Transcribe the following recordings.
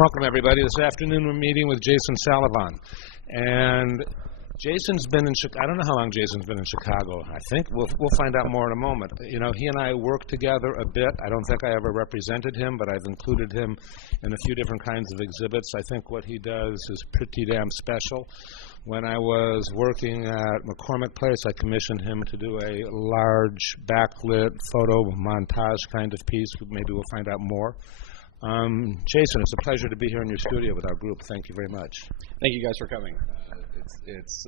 Welcome, everybody. This afternoon we're meeting with Jason Salavon. And Jason's been in Chicago. I don't know how long Jason's been in Chicago. I think we'll find out more in a moment. You know, he and I work together a bit. I don't think I ever represented him, but I've included him in a few different kinds of exhibits. I think what he does is pretty damn special. When I was working at McCormick Place, I commissioned him to do a large backlit photo montage kind of piece. Maybe we'll find out more. Jason, it's a pleasure to be here in your studio with our group. Thank you very much. Thank you guys for coming. It's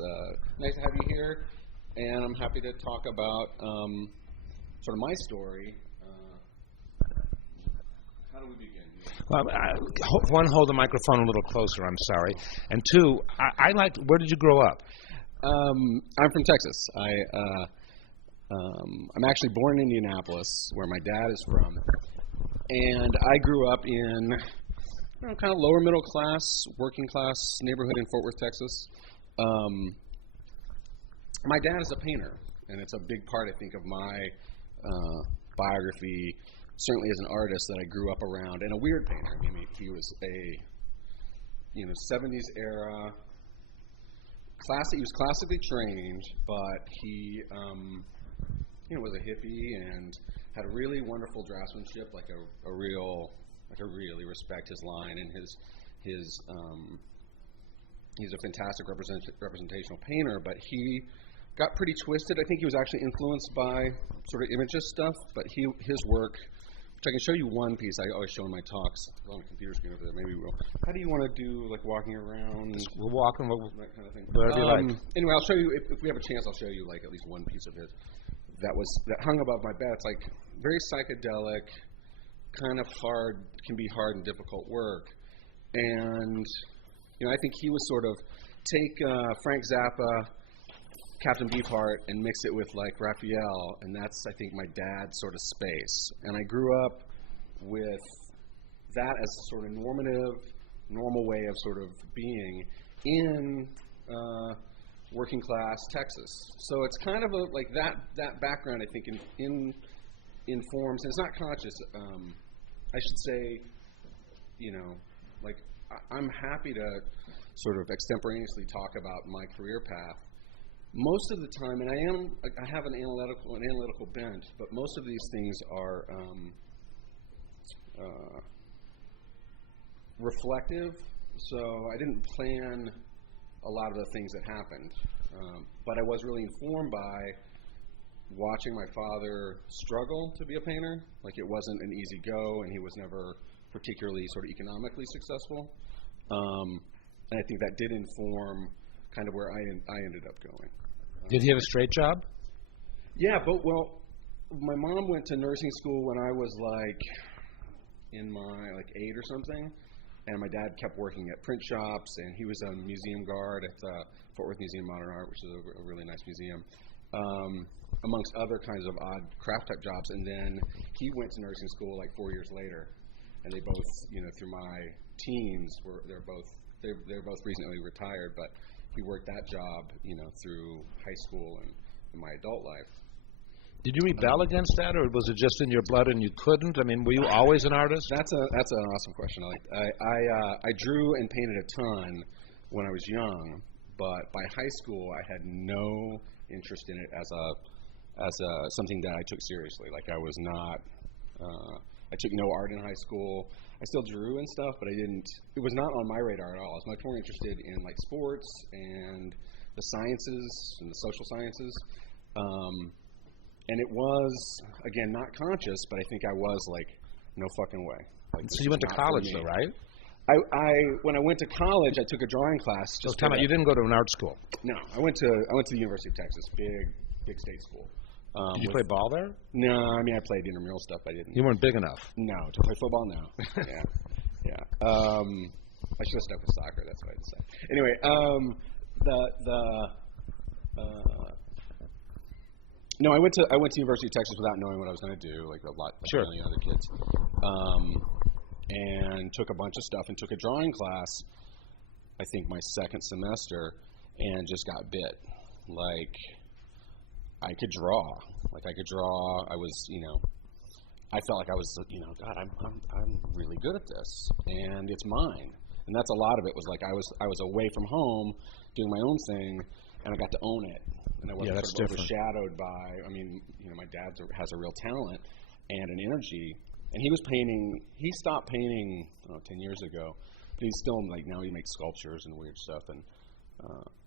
nice to have you here, and I'm happy to talk about sort of my story. How do we begin? Well, one, hold the microphone a little closer, I'm sorry. And two, I like, where did you grow up? I'm from Texas. I'm actually born in Indianapolis, where my dad is from. And I grew up in, kind of lower middle class, working class neighborhood in Fort Worth, Texas. My dad is a painter, and it's a big part, I think, of my biography, certainly as an artist, that I grew up around, and a weird painter. I mean, he was a, 70s era, he was classically trained, but he, was a hippie and had a really wonderful draftsmanship, I really respect his line, and he's a fantastic representational painter, but he got pretty twisted. I think he was actually influenced by sort of imagist stuff, but his work, which I can show you one piece I always show in my talks on the computer screen over there, maybe we will. How do you want to do, like, walking around? We're walking, that kind of thing. Whatever you like. Anyway, I'll show you, if we have a chance, I'll show you, like, at least one piece of his that hung above my bed. It's like very psychedelic, kind of hard, can be hard and difficult work. And, I think he was sort of take Frank Zappa, Captain Beefheart, and mix it with, like, Raphael, and that's, I think, my dad's sort of space. And I grew up with that as a sort of normal way of sort of being in working class Texas. So it's kind of like that background, I think, informs, and it's not conscious. I should say, I'm happy to sort of extemporaneously talk about my career path. Most of the time, and I have an analytical bent, but most of these things are reflective. So I didn't plan a lot of the things that happened, but I was really informed by watching my father struggle to be a painter. Like, it wasn't an easy go, and he was never particularly sort of economically successful. And I think that did inform kind of where I ended up going. Did he have a straight job? Yeah, my mom went to nursing school when I was in my 8 or something, and my dad kept working at print shops, and he was a museum guard at the Fort Worth Museum of Modern Art, which is a really nice museum, amongst other kinds of odd craft type jobs. And then he went to nursing school 4 years later, and they both, through my teens, they're both recently retired, but he worked that job, through high school and my adult life. Did you rebel against that, or was it just in your blood and you couldn't? I mean, were you always an artist? That's an awesome question. I drew and painted a ton when I was young, but by high school I had no interest in it as something that I took seriously. I was not. I took no art in high school. I still drew and stuff, but it was not on my radar at all. I was much more interested in sports and the sciences and the social sciences. And it was, again, not conscious, but I think I was no fucking way. So you went to college, though, right? When I went to college, I took a drawing class. So tell me, you didn't go to an art school? No, I went to the University of Texas, big state school. Did you play ball there? No, I mean, I played intramural stuff. I didn't. You weren't big enough. No, to play football, no. Yeah. I should have stuck with soccer. That's what I decided. Anyway, no, I went to University of Texas without knowing what I was going to do, like a million other kids, and took a bunch of stuff and took a drawing class. I think my second semester, and just got bit. I could draw. I was, I felt like I was, God, I'm really good at this, and it's mine. And that's a lot of it. Was like I was away from home doing my own thing, and I got to own it, and I wasn't sort of overshadowed by. I mean, my dad has a real talent and an energy, and he was painting. He stopped painting 10 years ago. But he's still now he makes sculptures and weird stuff, and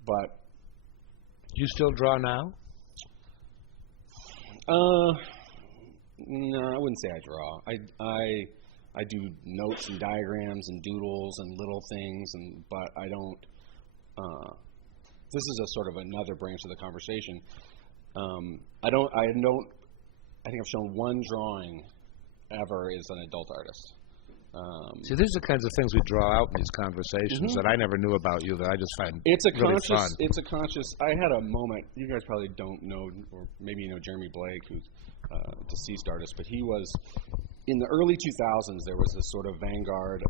but. Do you still draw now? No, I wouldn't say I draw. I do notes and diagrams and doodles and little things, but I don't. This is a sort of another branch of the conversation. I think I've shown one drawing ever as an adult artist. See, these are the kinds of things we draw out in these conversations that I never knew about you that I just find really fun. It's a conscious. I had a moment. You guys probably don't know, or maybe you know Jeremy Blake, who's a deceased artist, but he was in the early 2000s. There was this sort of vanguard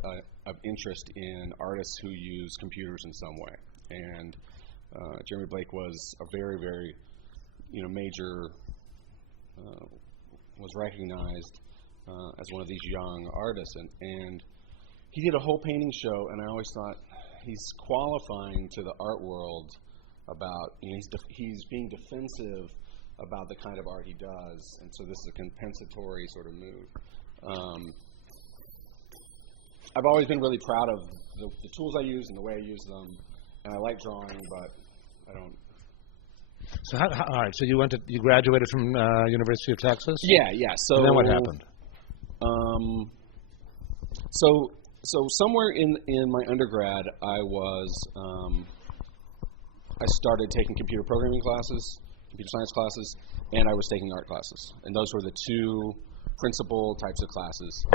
of interest in artists who use computers in some way, and Jeremy Blake was a very, very, major. Was recognized as one of these young artists, and he did a whole painting show, and I always thought he's qualifying to the art world about, he's being defensive about the kind of art he does, and so this is a compensatory sort of move. I've always been really proud of the tools I use and the way I use them, and I like drawing, but I don't. So all right. So you graduated from University of Texas? Yeah. So and then what happened? So somewhere in my undergrad, I started taking computer programming classes, computer science classes, and I was taking art classes, and those were the two principal types of classes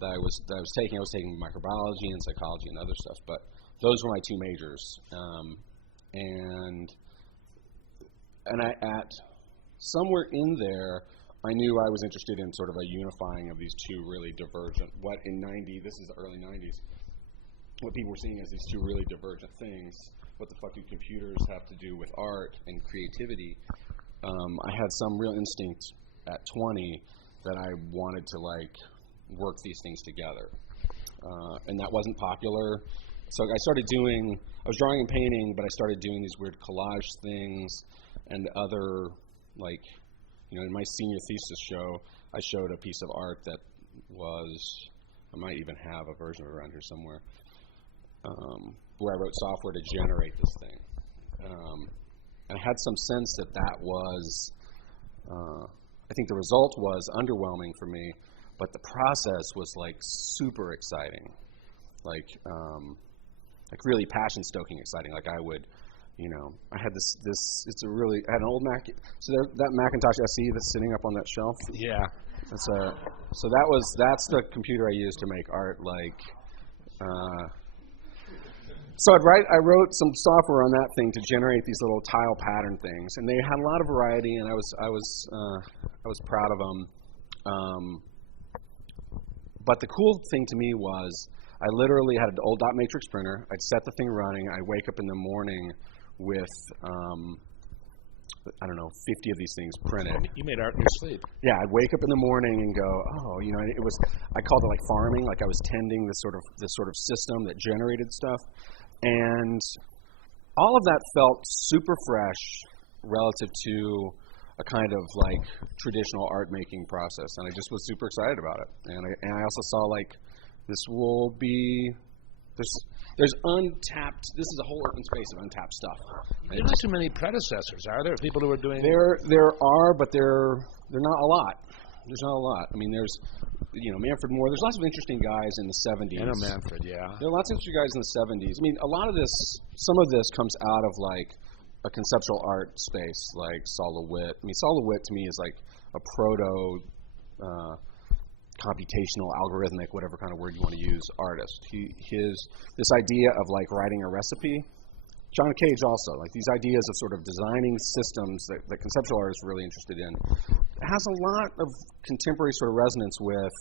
that I was taking. I was taking microbiology and psychology and other stuff, but those were my two majors, and at somewhere in there, I knew I was interested in sort of a unifying of these two really divergent, this is the early 90s, what people were seeing as these two really divergent things. What the fuck do computers have to do with art and creativity? I had some real instinct at 20 that I wanted to work these things together. And that wasn't popular. So I was drawing and painting, but I started doing these weird collage things and other, in my senior thesis show, I showed a piece of art that I might even have a version of it around here somewhere, where I wrote software to generate this thing. And I had some sense that was, I think the result was underwhelming for me, but the process was super exciting, really passion-stoking exciting. I would, I had I had an old Mac. So that Macintosh SE that's sitting up on that shelf. Yeah. That's the computer I used to make art. So I wrote some software on that thing to generate these little tile pattern things, and they had a lot of variety, and I was proud of them. But the cool thing to me was I literally had an old dot matrix printer. I'd set the thing running. I'd wake up in the morning with 50 of these things printed. You made art in your sleep. Yeah, I'd wake up in the morning and go, I called it farming, I was tending this sort of system that generated stuff, and all of that felt super fresh relative to a kind of traditional art making process, and I just was super excited about it. And I also saw this will be there's untapped. This is a whole open space of untapped stuff. There aren't too many predecessors, are there? People who are doing there are, but they're not a lot. There's not a lot. I mean, there's Manfred Moore. There's lots of interesting guys in the 70s. I know Manfred, yeah. There are lots of interesting guys in the 70s. I mean, some of this comes out of a conceptual art space like Saul LeWitt. I mean, Saul LeWitt to me is a proto computational, algorithmic, whatever kind of word you want to use, artist. This idea of writing a recipe. John Cage also, these ideas of sort of designing systems that conceptual artists are really interested in. It has a lot of contemporary sort of resonance with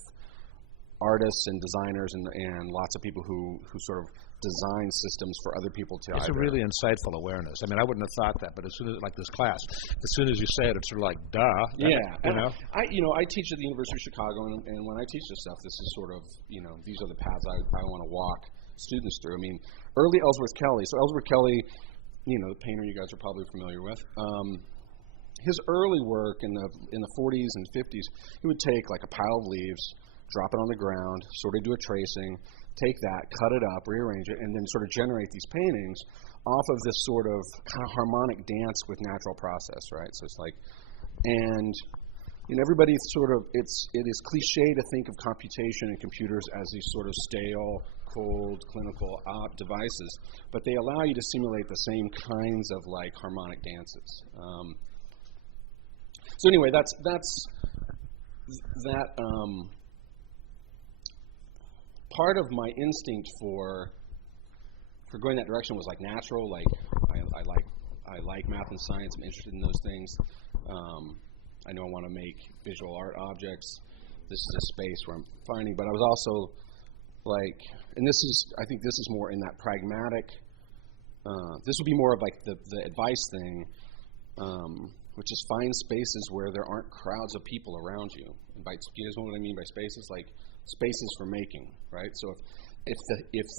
artists and designers and lots of people who sort of design systems for other people to It's a really insightful awareness. I mean, I wouldn't have thought that, but as soon as, like this class, as soon as you say it, it's sort of like, duh. I teach at the University of Chicago, and when I teach this stuff, this is sort of, these are the paths I want to walk students through. I mean, early Ellsworth Kelly. So Ellsworth Kelly, the painter you guys are probably familiar with. His early work in the 40s and 50s, he would take like a pile of leaves, drop it on the ground, sort of do a tracing, take that, cut it up, rearrange it, and then sort of generate these paintings off of this sort of kind of harmonic dance with natural process, right? So it's like, and everybody sort of, it is cliche to think of computation and computers as these sort of stale, cold, clinical devices, but they allow you to simulate the same kinds of like harmonic dances. So anyway, that part of my instinct for going that direction was like natural. Like I like math and science. I'm interested in those things. I know I want to make visual art objects. This is a space where I'm finding. But I was also like, and I think this is more in that pragmatic. This would be more of like the advice thing, which is find spaces where there aren't crowds of people around you. And you guys know what I mean by spaces? Like spaces for making, right? So if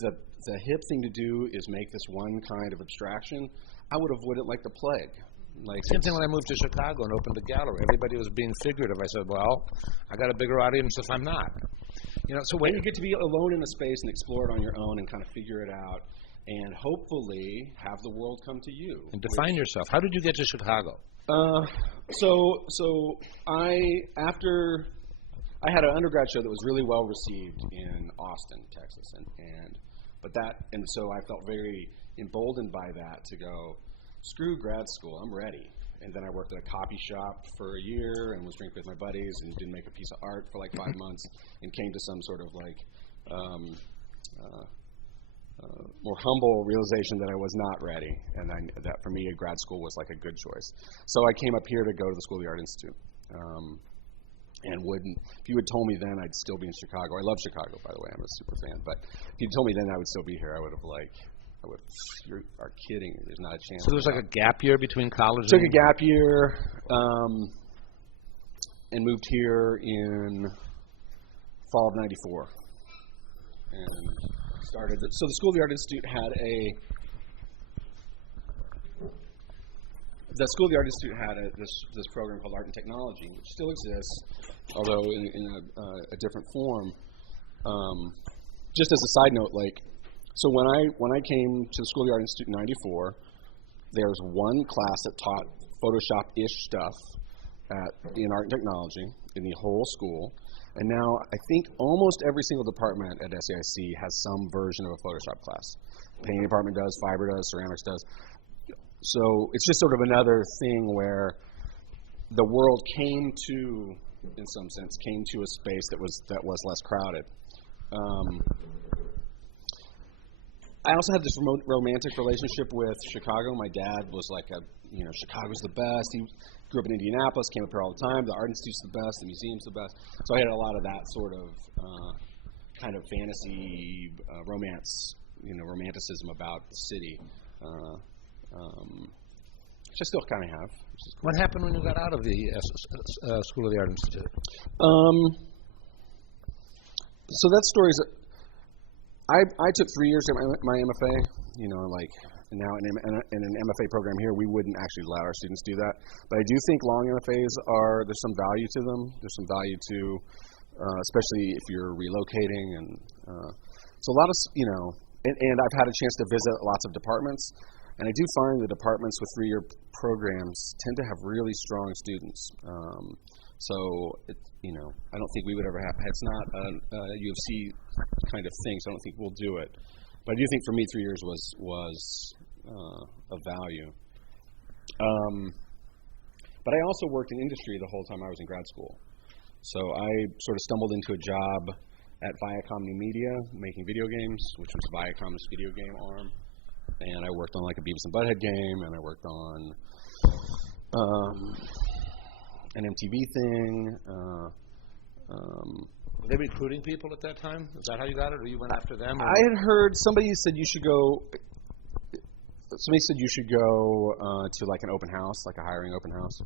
the hip thing to do is make this one kind of abstraction, I would avoid it like the plague. Like same thing when I moved to Chicago and opened a gallery. Everybody was being figurative. I said, well, I got a bigger audience if I'm not. So when you get to be alone in the space and explore it on your own and kind of figure it out and hopefully have the world come to you. And define yourself. How did you get to Chicago? So after I had an undergrad show that was really well received in Austin, Texas, and so I felt very emboldened by that to go, screw grad school, I'm ready. And then I worked at a copy shop for a year and was drinking with my buddies and didn't make a piece of art for like 5 months and came to some sort of like more humble realization that I was not ready, and that for me, a grad school was like a good choice. So I came up here to go to the School of the Art Institute, and if you had told me then, I'd still be in Chicago. I love Chicago, by the way. I'm a super fan. But if you told me then I would still be here, I would have you are kidding. There's not a chance. So there was like a gap year between college. Took a gap year, and moved here in fall of '94, and started. So the School of the Art Institute had this program called Art and Technology, which still exists, although in a different form. Just as a side note, so when I came to the School of the Art Institute in '94, there was one class that taught Photoshop-ish stuff in Art and Technology in the whole school. And now I think almost every single department at SAIC has some version of a Photoshop class. Painting department does, fiber does, ceramics does. So it's just sort of another thing where the world came to a space that was less crowded. I also had this romantic relationship with Chicago. My dad was like Chicago's the best. He grew up in Indianapolis, came up here all the time. The Art Institute's the best. The museum's the best. So I had a lot of that sort of kind of fantasy romance, romanticism about the city, which I still kind of have. Cool. What happened when you got out of the School of the Art Institute? So that story's. I took 3 years to my M.F.A. Now in an M.F.A. program here, we wouldn't actually let our students do that. But I do think long M.F.As there's some value to them. There's some value to, especially if you're relocating. And so a lot of, and I've had a chance to visit lots of departments. And I do find the departments with 3-year programs tend to have really strong students. So, I don't think we would ever have. It's not a U of C kind of thing, so I don't think we'll do it. But I do think for me, 3 years was of value. But I also worked in industry the whole time I was in grad school. So I sort of stumbled into a job at Viacom New Media, making video games, which was Viacom's video game arm. And I worked on like a Beavis and Butthead game, and I worked on an MTV thing. Were they recruiting people at that time? Is that how you got it, or you went after them? Or I had heard somebody said you should go. Somebody said you should go to like an open house, like a hiring open house,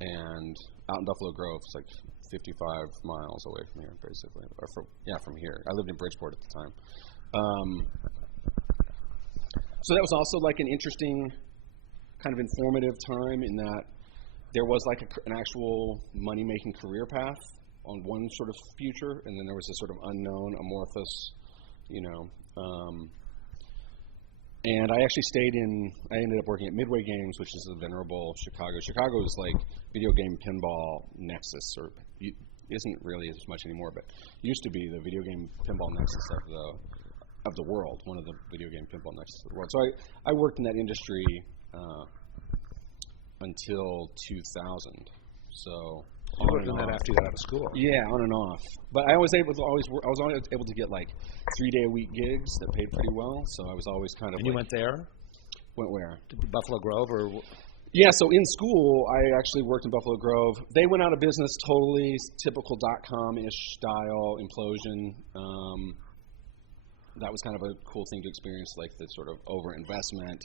and out in Buffalo Grove, it's like 55 miles away from here, basically, or from here. I lived in Bridgeport at the time. So that was also like an interesting, kind of informative time in that there was like an actual money-making career path on one sort of future, and then there was this sort of unknown, amorphous, and I actually I ended up working at Midway Games, which is the venerable Chicago. Chicago is like video game pinball nexus, or isn't really as much anymore, but used to be the video game pinball nexus of the world, one of the video game pinball nexus of the world. So I worked in that industry until 2000. So you worked in that after you got out of school. Yeah, on and off. But I was always able to get like 3-day-a-week gigs that paid pretty well. So I was always kind of. And you went there? Went where? To Buffalo Grove, or? Yeah, so in school, I actually worked in Buffalo Grove. They went out of business totally, typical .com-ish style implosion. That was kind of a cool thing to experience, like the sort of overinvestment,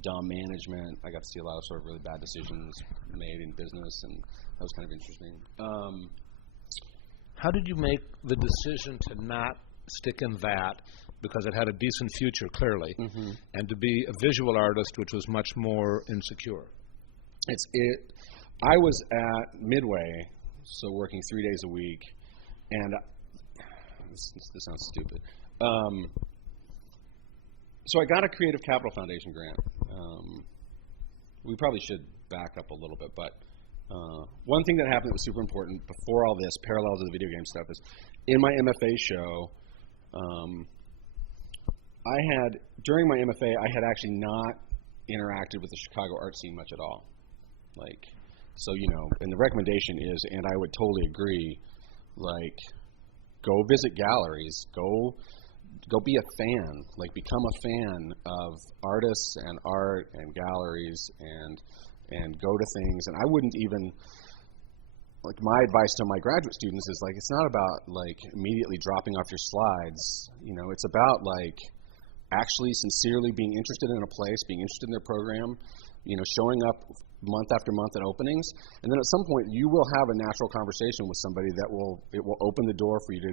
dumb management. I got to see a lot of sort of really bad decisions made in business, and that was kind of interesting. How did you make the decision to not stick in that, because it had a decent future, clearly, and to be a visual artist, which was much more insecure? I was at Midway, so working 3 days a week, and this sounds stupid. So I got a Creative Capital Foundation grant. We probably should back up a little bit, but one thing that happened that was super important before all this, parallel to the video game stuff, is in my M.F.A. show, during my M.F.A., I had actually not interacted with the Chicago art scene much at all. And the recommendation is, and I would totally agree, go visit galleries, go be a fan, become a fan of artists and art and galleries, and go to things. And I wouldn't even, my advice to my graduate students is, it's not about, immediately dropping off your slides. It's about, actually sincerely being interested in a place, being interested in their program, showing up month after month at openings, and then at some point you will have a natural conversation with somebody that will open the door for you to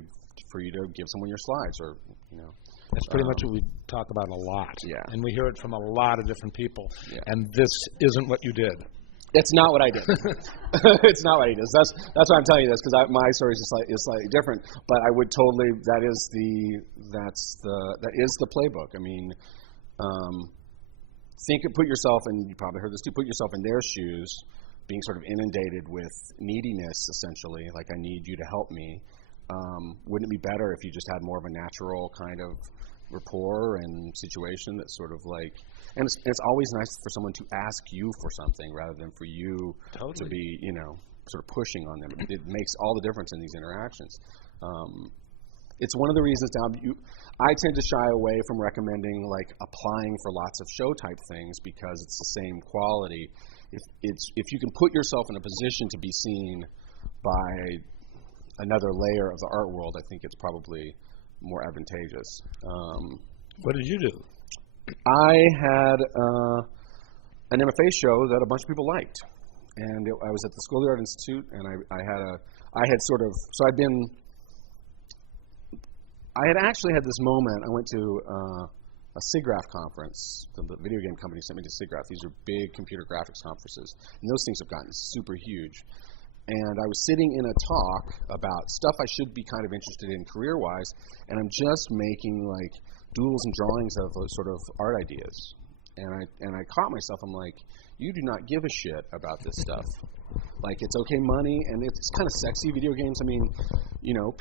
give someone your slides, or That's pretty much what we talk about a lot. Yeah. And we hear it from a lot of different people. Yeah. And this isn't what you did. It's not what I did. It's not what I did. That's why I'm telling you this, because my story is slightly different. But I would totally. That is the playbook. I mean, put yourself, and you probably heard this too. Put yourself in their shoes, being sort of inundated with neediness, essentially. I need you to help me. Wouldn't it be better if you just had more of a natural kind of rapport and situation that's sort of and it's always nice for someone to ask you for something rather than for you to be, sort of pushing on them. It makes all the difference in these interactions. It's one of the reasons I tend to shy away from recommending applying for lots of show type things, because it's the same quality. If you can put yourself in a position to be seen by another layer of the art world, I think it's probably more advantageous. What did you do? I had an M.F.A. show that a bunch of people liked, and I was at the School of the Art Institute, and I had actually had this moment. I went to a SIGGRAPH conference. The video game company sent me to SIGGRAPH. These are big computer graphics conferences, and those things have gotten super huge. And I was sitting in a talk about stuff I should be kind of interested in career-wise, and I'm just making doodles and drawings of sort of art ideas. And I caught myself. I'm like, you do not give a shit about this stuff. It's okay money, and it's kind of sexy, video games. I mean,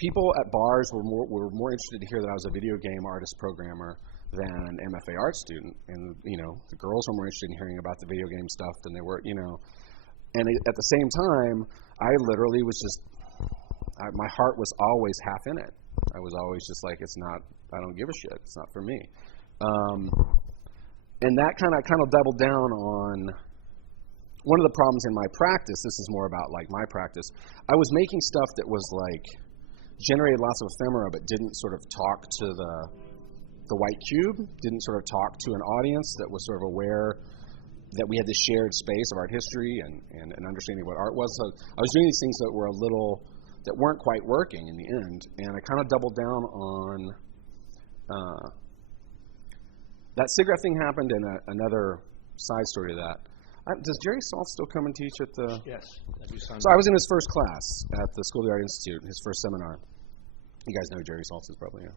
people at bars were more interested to hear that I was a video game artist programmer than an M.F.A. art student, and the girls were more interested in hearing about the video game stuff than they were, And at the same time, I literally was just, my heart was always half in it. I was always just I don't give a shit. It's not for me. And that kind of doubled down on one of the problems in my practice. This is more about my practice. I was making stuff that was generated lots of ephemera, but didn't sort of talk to the white cube, didn't sort of talk to an audience that was sort of aware that we had this shared space of art history and understanding what art was. So I was doing these things that weren't quite working in the end, and I kind of doubled down on that cigarette thing happened, and another side story to that. Does Jerry Saltz still come and teach at the... Yes. So I was in his first class at the School of the Art Institute, his first seminar. You guys know who Jerry Saltz is probably, yeah.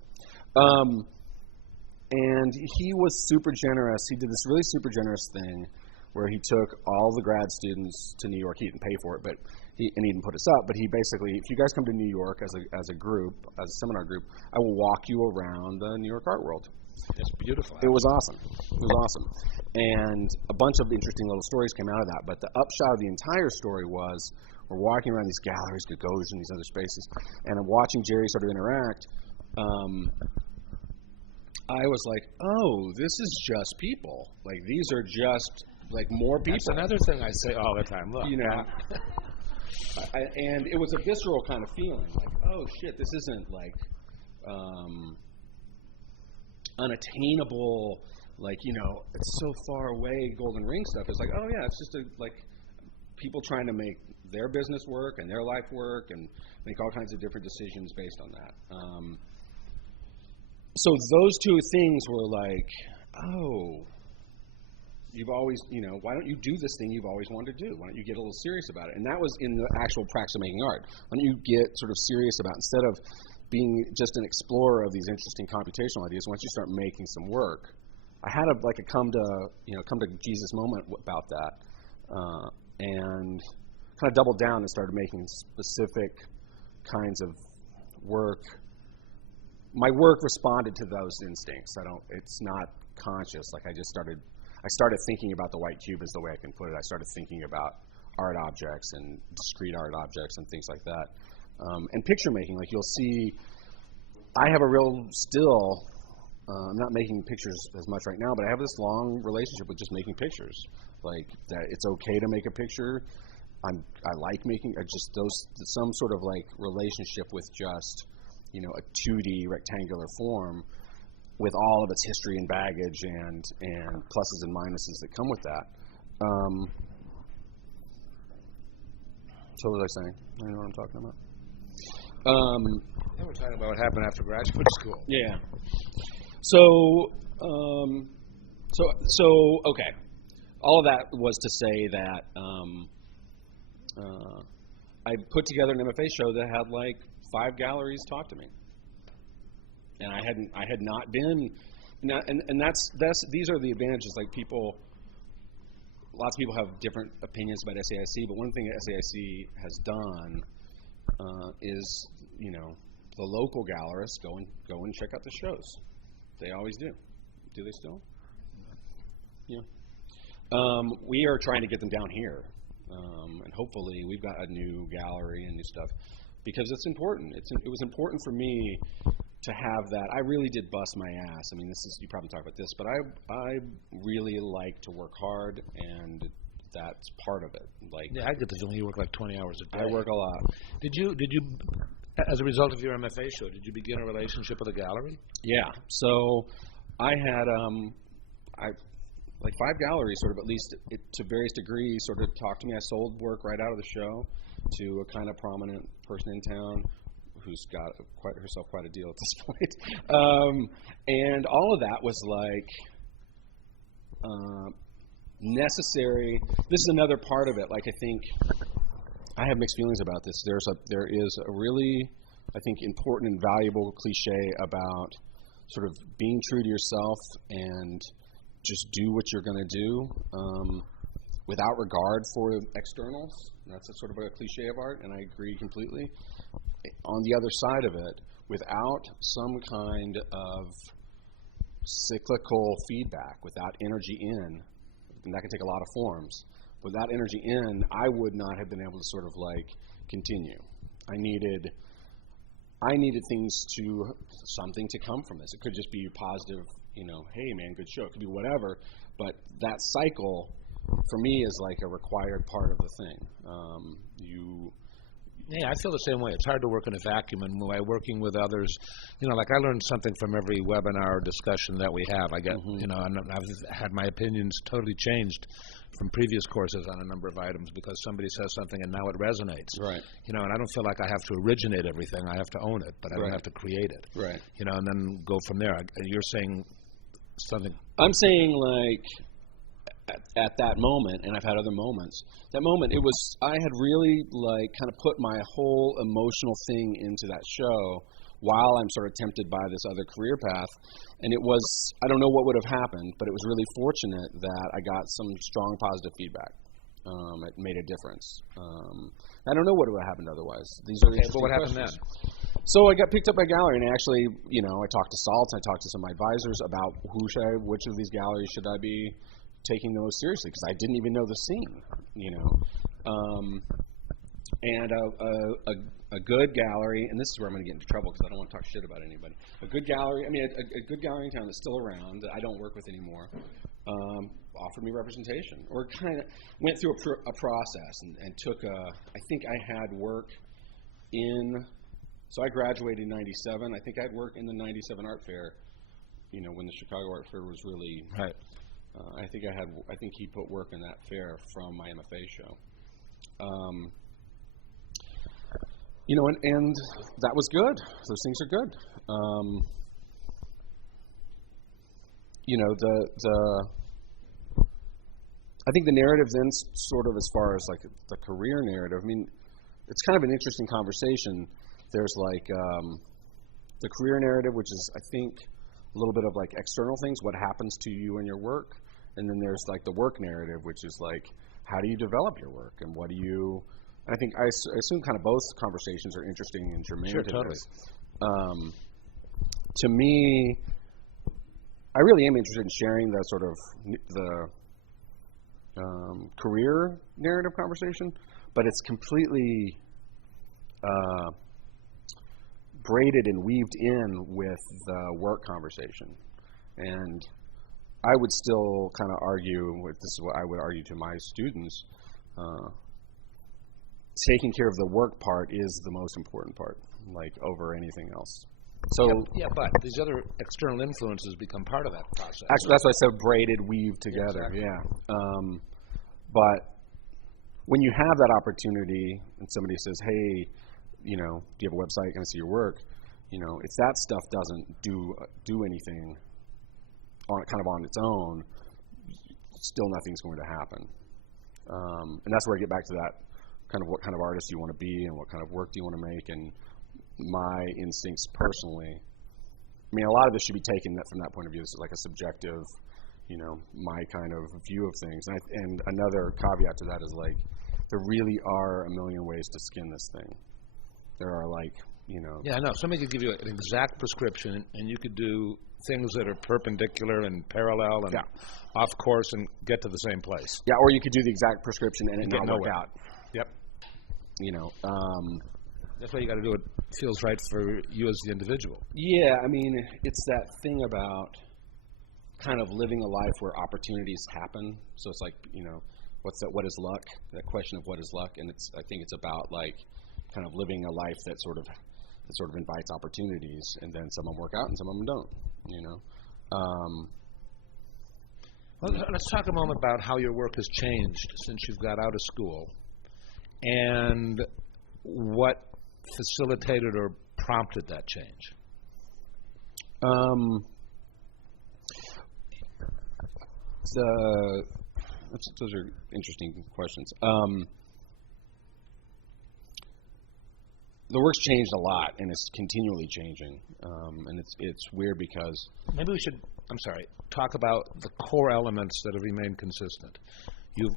And he was super generous. He did this really super generous thing where he took all the grad students to New York. He didn't pay for it, but he didn't put us up. But he basically, if you guys come to New York as a group, as a seminar group, I will walk you around the New York art world. It's beautiful. It was awesome. It was awesome. And a bunch of interesting little stories came out of that. But the upshot of the entire story was we're walking around these galleries, Gagosian, these other spaces, and I'm watching Jerry sort of interact. I was like, oh, this is just people. Like, these are just, like, more people. That's another thing I say all the time. Look. You know. And it was a visceral kind of feeling. Like, oh, shit, this isn't, like, unattainable, like, you know, it's so far away golden ring stuff. It's like, oh, yeah, it's just, like, people trying to make their business work and their life work and make all kinds of different decisions based on that. So those two things were like, oh, you've always, you know, why don't you do this thing you've always wanted to do? Why don't you get a little serious about it? And that was in the actual practice of making art. Why don't you get sort of serious about, instead of being just an explorer of these interesting computational ideas, once you start making some work. I had a come to Jesus moment about that, and kind of doubled down and started making specific kinds of work. My work responded to those instincts. It's not conscious. Like I started thinking about the white cube is the way I can put it. I started thinking about art objects and discrete art objects and things like that. And picture making, like you'll see, I have a real still, I'm not making pictures as much right now, but I have this long relationship with just making pictures. Like that it's okay to make a picture. I like making some sort of like relationship with just, you know, a 2D rectangular form with all of its history and baggage and pluses and minuses that come with that. So what was I saying? I don't know what I'm talking about. We're talking about what happened after graduate school. Yeah. So okay. All of that was to say that I put together an M.F.A. show that had like 5 galleries talk to me, and I had not been, and that's these are the advantages. Like lots of people have different opinions about SAIC, but one thing that SAIC has done is, you know, the local gallerists go and check out the shows. They always do. Do they still? Yeah. We are trying to get them down here, and hopefully we've got a new gallery and new stuff, because it's important. It was important for me to have that. I really did bust my ass. I mean, you probably talk about this, but I really like to work hard, and that's part of it. Like, yeah, I get the feeling you work like 20 hours a day. I work a lot. Did you, as a result of your M.F.A. show, did you begin a relationship with a gallery? Yeah. So I had like 5 galleries, sort of at least to various degrees, sort of talked to me. I sold work right out of the show to a kind of prominent person in town who's got herself quite a deal at this point. And all of that was like necessary. This is another part of it. Like, I think I have mixed feelings about this. There is a really, I think, important and valuable cliche about sort of being true to yourself and just do what you're going to do without regard for externals. That's a sort of a cliche of art, and I agree completely. On the other side of it, without some kind of cyclical feedback, without energy in, and that can take a lot of forms, without energy in, I would not have been able to sort of like continue. I needed something to come from this. It could just be positive, you know, hey man, good show. It could be whatever, but that cycle for me is like a required part of the thing. Yeah, I feel the same way. It's hard to work in a vacuum, and by working with others, like I learn something from every webinar or discussion that we have. I get, and I've had my opinions totally changed from previous courses on a number of items because somebody says something and now it resonates. Right. And I don't feel like I have to originate everything. I have to own it, but I don't have to create it. Right. And then go from there. You're saying something. I'm saying like at that moment, and I've had other moments. That moment, I had really like kind of put my whole emotional thing into that show while I'm sort of tempted by this other career path. And I don't know what would have happened, but it was really fortunate that I got some strong positive feedback. It made a difference. I don't know what would have happened otherwise. These are interesting but what questions. happened then? So I got picked up by a gallery, and actually, I talked to Salt, I talked to some advisors about which of these galleries should I be taking the most seriously, because I didn't even know the scene, and a good gallery, and this is where I'm going to get into trouble because I don't want to talk shit about anybody. A good gallery, a good gallery in town that's still around that I don't work with anymore, offered me representation, or kind of went through a process and took I think I had work so I graduated in '97. I think I had work in the '97 art fair, when the Chicago Art Fair was really right. I think he put work in that fair from my M.F.A. show. And that was good. Those things are good. I think the narrative then sort of as far as like the career narrative, it's kind of an interesting conversation. There's like the career narrative, which is, I think, a little bit of like external things, what happens to you in your work. And then there's like the work narrative, which is like, how do you develop your work, and what do you? I think I assume kind of both conversations are interesting and germane to totally. this. To me, I really am interested in sharing the sort of the career narrative conversation, but it's completely braided and weaved in with the work conversation. And I would still kind of argue, this is what I would argue to my students, taking care of the work part is the most important part, like over anything else. So but these other external influences become part of that process. Actually, that's why I said braided, weaved together. Exactly. Yeah. But when you have that opportunity, and somebody says, "Hey, do you have a website? Can I see your work?" If that stuff doesn't do anything on its own, still nothing's going to happen. And that's where I get back to that kind of what kind of artist you want to be and what kind of work do you want to make. And my instincts personally, a lot of this should be taken from that point of view. It's like a subjective, my kind of view of things. And another caveat to that is like, there really are a million ways to skin this thing. There are like, Yeah, I know. Somebody could give you an exact prescription, and you could do things that are perpendicular and parallel and off course and get to the same place. Yeah, or you could do the exact prescription and it not work out. Yep. That's why you got to do what feels right for you as the individual. Yeah, it's that thing about kind of living a life where opportunities happen. So it's like, what is luck? That question of what is luck, and I think it's about like kind of living a life that sort of invites opportunities, and then some of them work out and some of them don't. Well, let's talk a moment about how your work has changed since you've got out of school, and what facilitated or prompted that change. Those are interesting questions. The work's changed a lot, and it's continually changing. And it's weird because maybe we should, talk about the core elements that have remained consistent. You've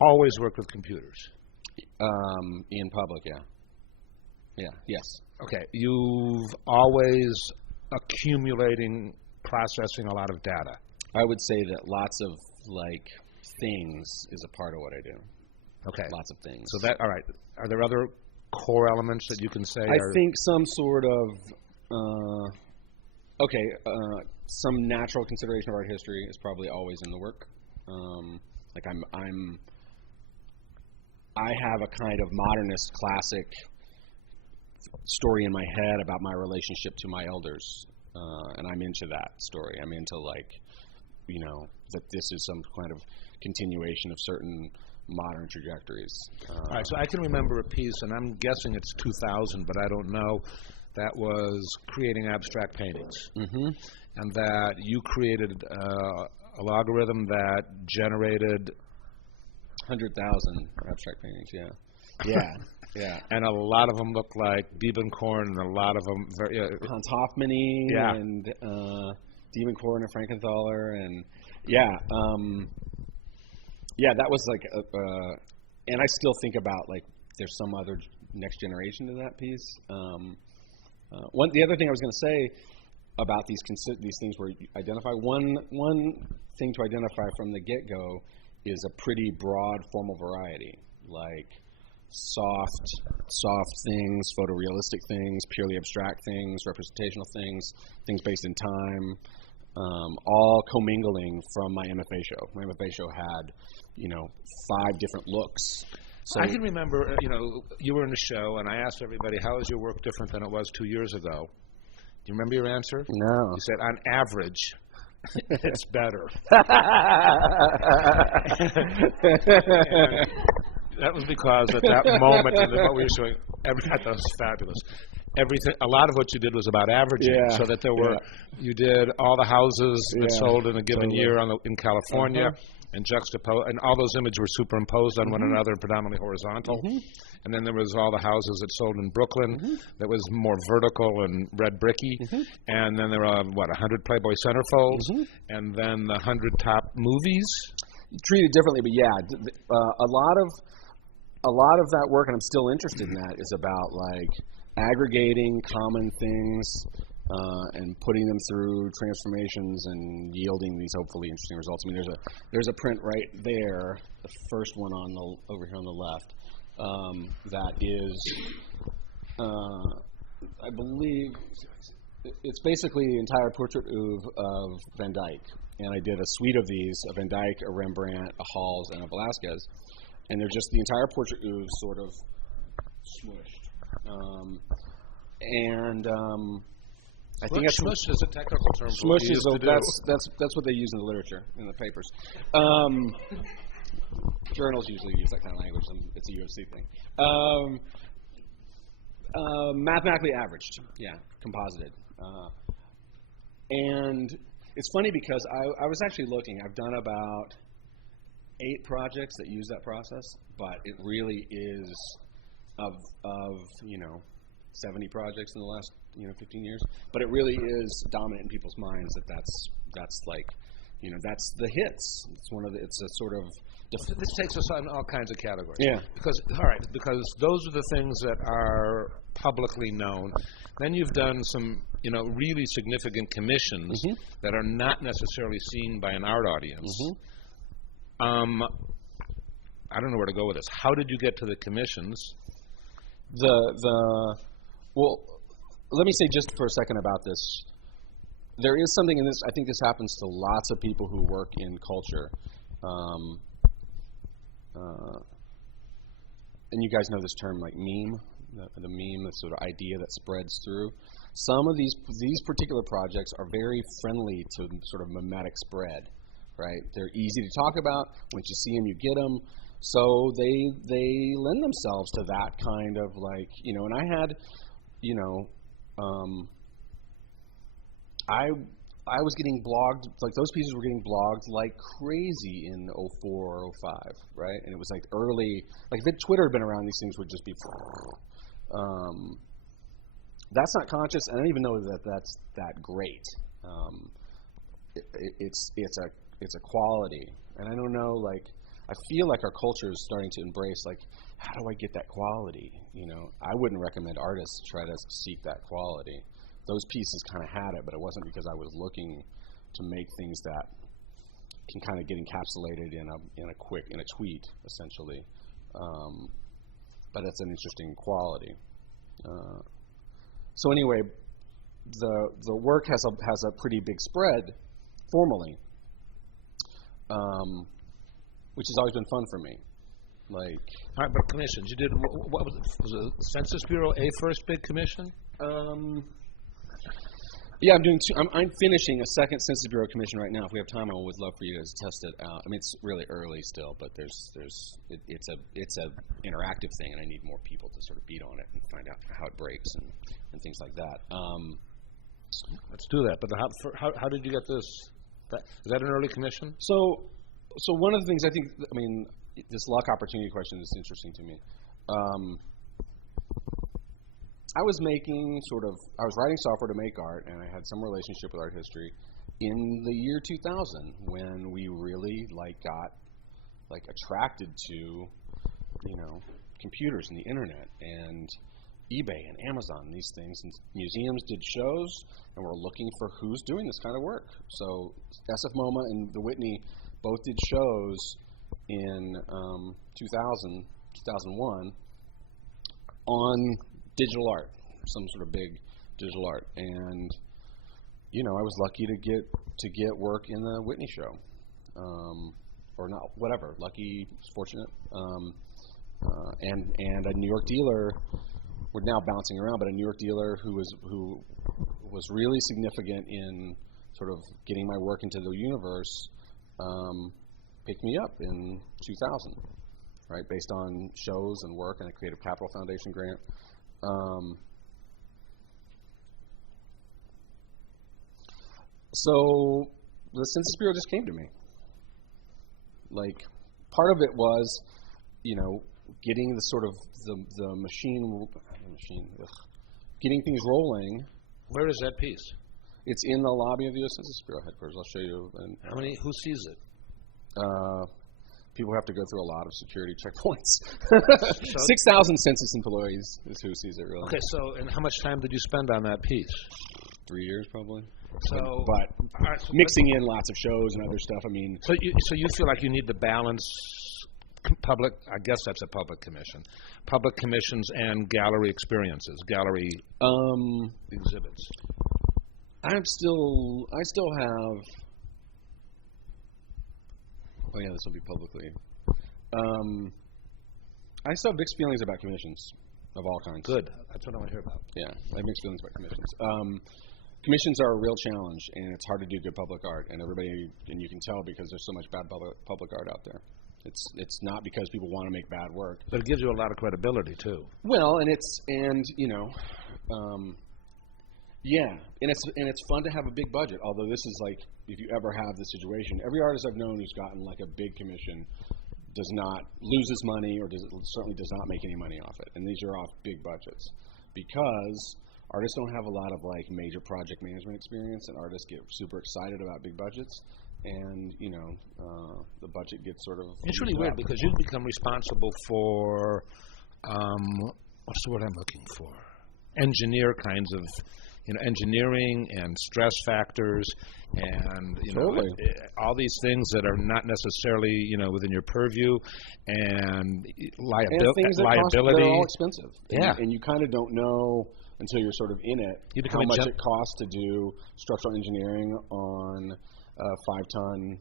always worked with computers. In public, yeah. Yeah, yes. Okay, you've always accumulating, processing a lot of data. I would say that lots of, like, things is a part of what I do. Okay. Lots of things. So all right. Are there other core elements that you can say? I think some sort of, some natural consideration of art history is probably always in the work. I have a kind of modernist classic story in my head about my relationship to my elders, and I'm into that story. I'm into that this is some kind of continuation of certain modern trajectories. All right, so I can remember a piece, and I'm guessing it's 2000, but I don't know, that was creating abstract paintings. Mm-hmm. And that you created a logarithm that generated 100,000 abstract paintings, yeah. Yeah. And a lot of them look like Biebenkorn, and a lot of them very... Hans Hofmanni, yeah. And Diebenkorn and Frankenthaler, and that was like, and I still think about like there's some other next generation to that piece. The other thing I was going to say about these things where you identify, one thing to identify from the get-go is a pretty broad formal variety, like soft things, photorealistic things, purely abstract things, representational things, things based in time, all commingling from my M.F.A. show. My M.F.A. show had, 5 different looks. So I can remember, you were in the show, and I asked everybody, how is your work different than it was 2 years ago? Do you remember your answer? No. You said, on average, it's better. That was because at that moment, in what we were showing, I thought that was fabulous. Everything, a lot of what you did was about averaging, so that there were, you did all the houses that sold in a given year in California, and juxtaposed, and all those images were superimposed on one another, predominantly horizontal. And then there was all the houses that sold in Brooklyn that was more vertical and red bricky. And then there were 100 Playboy centerfolds, and then the 100 top movies. Treated differently, but a lot of that work, and I'm still interested in that, is about like aggregating common things and putting them through transformations and yielding these hopefully interesting results. I mean, there's a print right there, the first one over here on the left, that is, I believe, it's basically the entire portrait oeuvre of Van Dyck. And I did a suite of these, a Van Dyck, a Rembrandt, a Hals, and a Velázquez. And they're just the entire portrait oeuvre sort of smushed. I think that's smush is a technical term for smush what you is used to do. That's what they use in the literature, in the papers. Journals usually use that kind of language. It's a UFC thing. Mathematically averaged, composited. And it's funny because I was actually looking. I've done about 8 projects that use that process, but it really is of 70 projects in the last 15 years. But it really is dominant in people's minds that's like that's the hits. It's a sort of. This takes us on all kinds of categories. Yeah. Because those are the things that are publicly known. Then you've done some, really significant commissions that are not necessarily seen by an art audience. I don't know where to go with this. How did you get to the commissions? Well, let me say just for a second about this. There is something in this. I think this happens to lots of people who work in culture. And you guys know this term like meme, the meme, the sort of idea that spreads through. Some of these particular projects are very friendly to sort of mimetic spread, right? They're easy to talk about. Once you see them, you get them. So they lend themselves to that kind of like, and I had, I was getting blogged, like those pieces were getting blogged like crazy in 04 or 05, right? And it was like early, like if Twitter had been around, these things would just be, that's not conscious, and I don't even know that that's that great. It's a quality, and I don't know, like, I feel like our culture is starting to embrace, like, how do I get that quality? I wouldn't recommend artists try to seek that quality. Those pieces kind of had it, but it wasn't because I was looking to make things that can kind of get encapsulated in a tweet, essentially. But it's an interesting quality. So anyway, the work has a pretty big spread formally, which has always been fun for me. Like, all right, but commissions. You did what was it? Was it the Census Bureau a first big commission? Yeah, I'm finishing a second Census Bureau commission right now. If we have time, I would love for you guys to test it out. I mean, it's really early still, but it's a interactive thing, and I need more people to sort of beat on it and find out how it breaks and things like that. Let's do that. But how did you get this? Is that an early commission? So one of the things I mean, this luck opportunity question is interesting to me. I was writing software to make art, and I had some relationship with art history in the year 2000 when we really got attracted to, computers and the internet and eBay and Amazon and these things. And museums did shows, and we're looking for who's doing this kind of work. So SF MoMA and the Whitney both did shows in 2000, 2001 on digital art, some sort of big digital art, and I was lucky to get work in the Whitney show, or not, whatever. Lucky, fortunate, and a New York dealer. We're now bouncing around, but a New York dealer who was really significant in sort of getting my work into the universe, picked me up in 2000, right, based on shows and work and a Creative Capital Foundation grant. So the Census Bureau just came to me. Part of it was, getting the sort of the machine, getting things rolling. Where is that piece? It's in the lobby of the U.S. Census Bureau headquarters. I'll show you. Who sees it? People have to go through a lot of security checkpoints. 6,000 census employees is who sees it, really. Okay, and how much time did you spend on that piece? 3 years, probably. But mixing in lots of shows and other stuff. I mean, so you feel like you need to balance public. I guess that's a public commission. Public commissions and gallery experiences, gallery exhibits. I still have. Oh yeah, this will be publicly. I still have mixed feelings about commissions of all kinds. Good. That's what I want to hear about. Yeah, I have mixed feelings about commissions. Commissions are a real challenge, and it's hard to do good public art. And you can tell because there's so much bad public art out there. It's not because people want to make bad work, but it gives you a lot of credibility too. Well, and it's fun to have a big budget. Although this is if you ever have this situation, every artist I've known who's gotten a big commission does not loses money or certainly does not make any money off it. And these are off big budgets because artists don't have a lot of major project management experience, and artists get super excited about big budgets, and the budget gets sort of. It's really weird because you become responsible for what's the word I'm looking for? Engineer kinds of. Engineering and stress factors and, totally. All these things that are not necessarily, within your purview, and liability. They're all expensive. Yeah. And you kind of don't know until you're sort of in it how much it costs to do structural engineering on a 5-ton,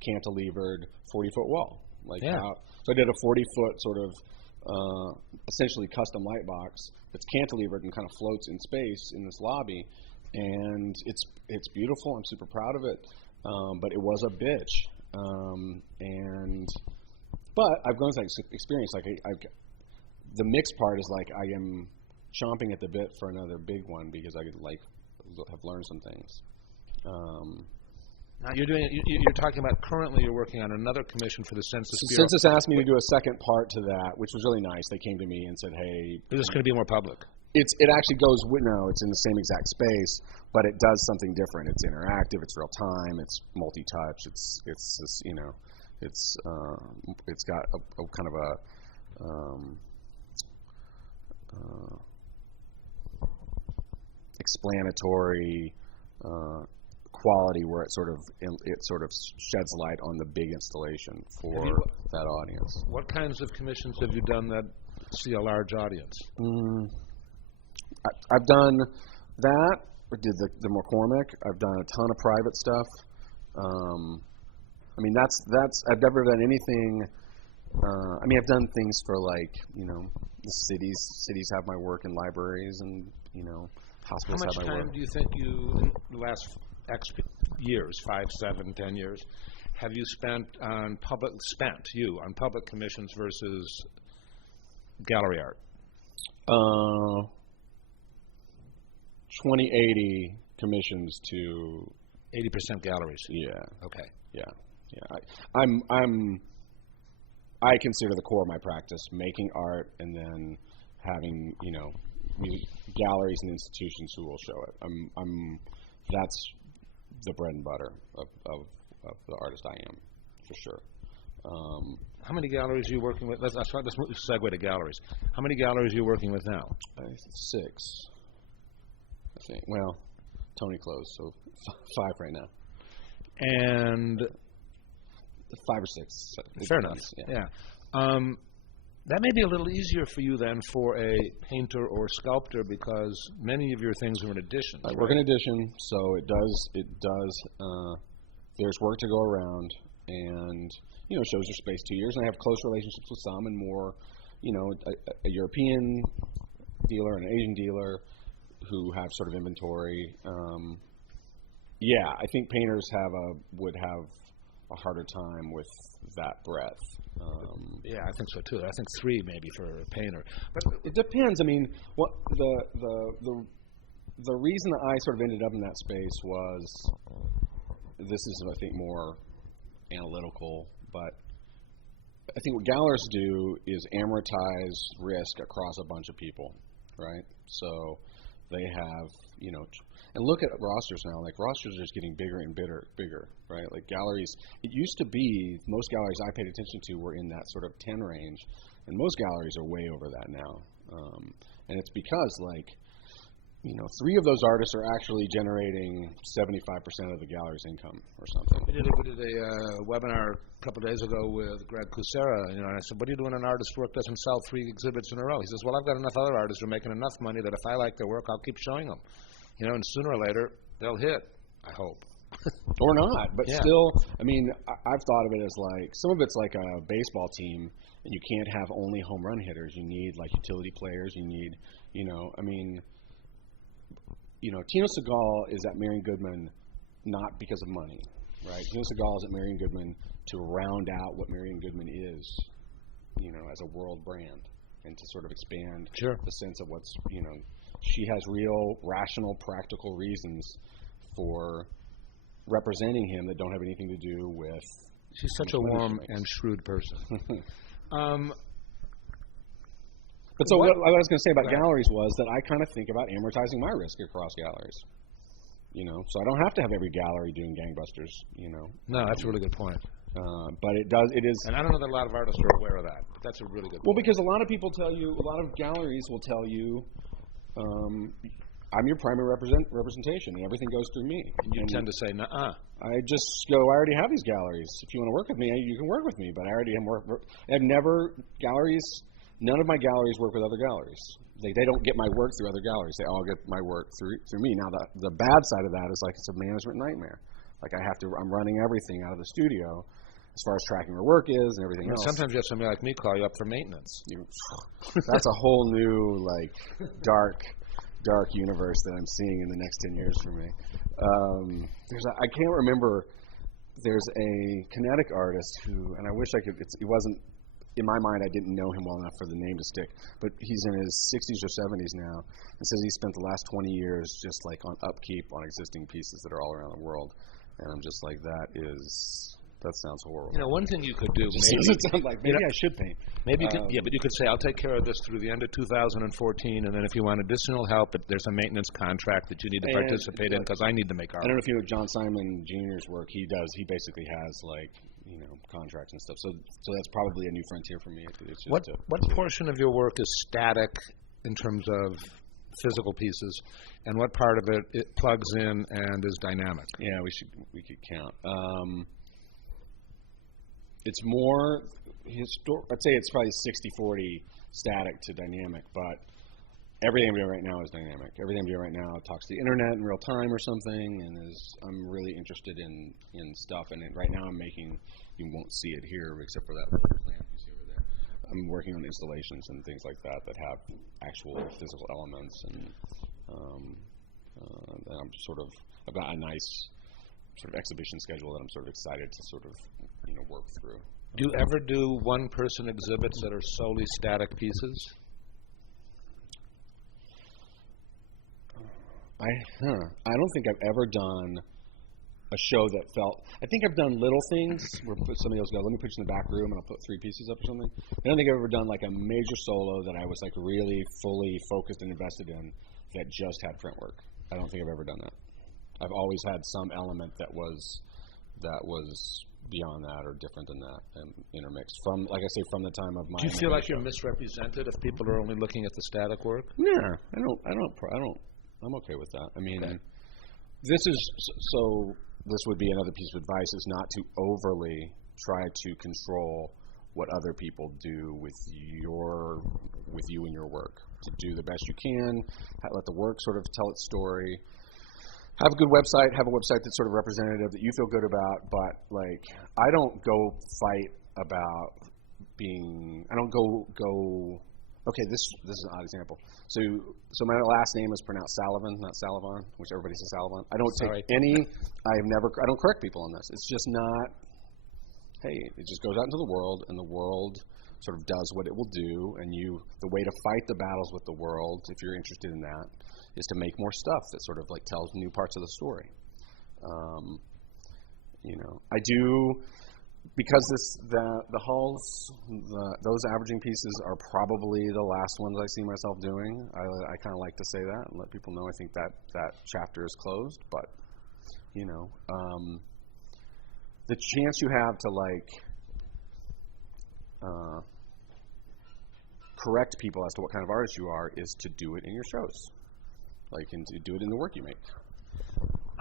cantilevered 40-foot wall. So I did a 40-foot sort of essentially custom light box that's cantilevered and kind of floats in space in this lobby, and it's beautiful. I'm super proud of it, but it was a bitch. But I've grown through experience. The mixed part is I am chomping at the bit for another big one because I have learned some things. Now you're talking about currently you're working on another commission for the Census Bureau. Census asked me to do a second part to that, which was really nice. They came to me and said, "Hey, is this going to be more public?" It actually goes it's in the same exact space, but it does something different. It's interactive. It's real time. It's multi-touch. It's this, it's got a kind of a explanatory quality where it sort of sheds light on the big installation for that audience. What kinds of commissions have you done that see a large audience? I've done that. I did the McCormick. I've done a ton of private stuff. I've never done anything I mean, I've done things for like, the cities have my work in libraries, and hospitals have my work. How much time do you think in the last X years, 5, 7, 10 years, have you spent on public commissions versus gallery art? 20/80 commissions to 80% galleries. Yeah. Okay. Yeah. I consider the core of my practice making art, and then having galleries and institutions who will show it. That's the bread and butter of the artist I am, for sure. How many galleries are you working with? Let's segue to galleries. How many galleries are you working with now? 6, I think. Well, Tony closed, so 5 right now. And 5 or 6. Fair enough. Yeah. That may be a little easier for you than for a painter or sculptor, because many of your things are in addition. I work in addition, so it does. There's work to go around, and shows are spaced 2 years, and I have close relationships with some, and more, a European dealer and an Asian dealer who have sort of inventory. I think painters would have a harder time with that breadth. I think so too. I think 3 maybe for a painter. But it depends. I mean, what the reason that I sort of ended up in that space was, this is, I think, more analytical, but I think what galleries do is amortize risk across a bunch of people, right? So they have, and look at rosters now. Like, rosters are just getting bigger and bigger, right? Like, galleries, it used to be, most galleries I paid attention to were in that sort of 10 range, and most galleries are way over that now. And it's because, 3 of those artists are actually generating 75% of the gallery's income or something. We did a webinar a couple of days ago with Grad and I said, what do you do when an artist's work doesn't sell 3 exhibits in a row? He says, well, I've got enough other artists who are making enough money that if I like their work, I'll keep showing them. And sooner or later, they'll hit, I hope. Or not, but still, I mean, I've thought of it as some of it's like a baseball team, and you can't have only home run hitters. You need, utility players. You need, Tino Segal is at Marion Goodman not because of money, right? Tino Segal is at Marion Goodman to round out what Marion Goodman is, as a world brand, and to sort of expand the sense of what's, she has real, rational, practical reasons for representing him that don't have anything to do with... She's such a warm and shrewd person. But so what I was going to say about galleries was that I kind of think about amortizing my risk across galleries. So I don't have to have every gallery doing gangbusters, No, that's a really good point. But it is... And I don't know that a lot of artists are aware of that, but that's a really good point. Well, because a lot of people tell you, a lot of galleries will tell you, I'm your primary representation, and everything goes through me. You tend to say, nuh-uh. I just go, I already have these galleries. If you want to work with me, you can work with me, but I already have work. None of my galleries work with other galleries. They don't get my work through other galleries. They all get my work through me. Now, the bad side of that is it's a management nightmare. I'm running everything out of the studio as far as tracking where work is and everything else. Sometimes you have somebody like me call you up for maintenance. That's a whole new, dark universe that I'm seeing in the next 10 years for me. I can't remember, there's a kinetic artist who, and I wish I could, it wasn't, in my mind, I didn't know him well enough for the name to stick, but he's in his 60s or 70s now, and says he spent the last 20 years just on upkeep on existing pieces that are all around the world. And I'm just that sounds horrible. One thing you could do, maybe I should paint. Maybe you could, but you could say, I'll take care of this through the end of 2014, and then if you want additional help, there's a maintenance contract that you need to participate in, because I need to make art. I don't know if you know John Simon Jr.'s work. He basically has contracts and stuff. So that's probably a new frontier for me. It's just what portion of your work is static in terms of physical pieces, and what part of it plugs in and is dynamic? Yeah, we could count. It's more I'd say it's probably 60-40 static to dynamic, but everything I'm doing right now is dynamic. Everything I'm doing right now talks to the internet in real time or something, and I'm really interested in stuff. And right now I'm making, you won't see it here except for that little lamp you see over I'm working on installations and things like that that have actual physical elements, and I've got a nice sort of exhibition schedule that I'm sort of excited to sort of work through. Do you ever do one-person exhibits that are solely static pieces? I don't think I've ever done a show that felt. I think I've done little things where somebody else go, let me put you in the back room and I'll put 3 pieces up or something. I don't think I've ever done like a major solo that I was like really fully focused and invested in that just had print work. I don't think I've ever done that. I've always had some element that was beyond that or different than that and intermixed from, like I say, from the time of my. Do you feel like you're misrepresented if people are only looking at the static work? Yeah, I don't. I'm okay with that. I mean, okay. This would be another piece of advice: is not to overly try to control what other people do with you and your work. To do the best you can, let the work sort of tell its story. Have a good website. Have a website that's sort of representative that you feel good about. But like, I don't go fight about being. I don't go. Okay, this is an odd example. So my last name is pronounced Salavon, not Salavon, which everybody says Salavon. I don't take any. I don't correct people on this. It's just not. Hey, it just goes out into the world, and the world sort of does what it will do. And the way to fight the battles with the world, if you're interested in that, is to make more stuff that sort of like tells new parts of the story. I do. Because the hulls, those averaging pieces are probably the last ones I see myself doing. I kind of like to say that and let people know I think that chapter is closed. But, the chance you have to correct people as to what kind of artist you are is to do it in your shows, and to do it in the work you make.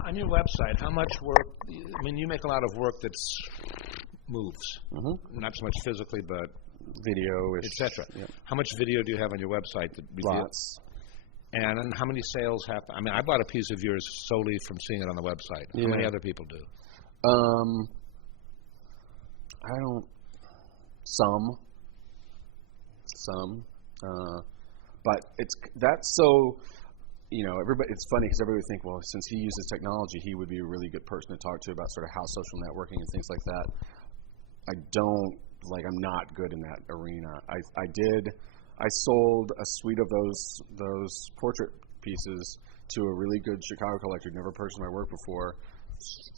On your website, how much work? I mean, you make a lot of work that's moves, not so much physically, but video, etc. Yeah. How much video do you have on your website that reveals? Lots. And how many sales happen? I mean, I bought a piece of yours solely from seeing it on the website. Yeah. How many other people do? I don't. Some. But that's so. Everybody. It's funny because everybody would think, well, since he uses technology, he would be a really good person to talk to about sort of how social networking and things like that. I'm not good in that arena. I sold a suite of those portrait pieces to a really good Chicago collector who'd never purchased my work before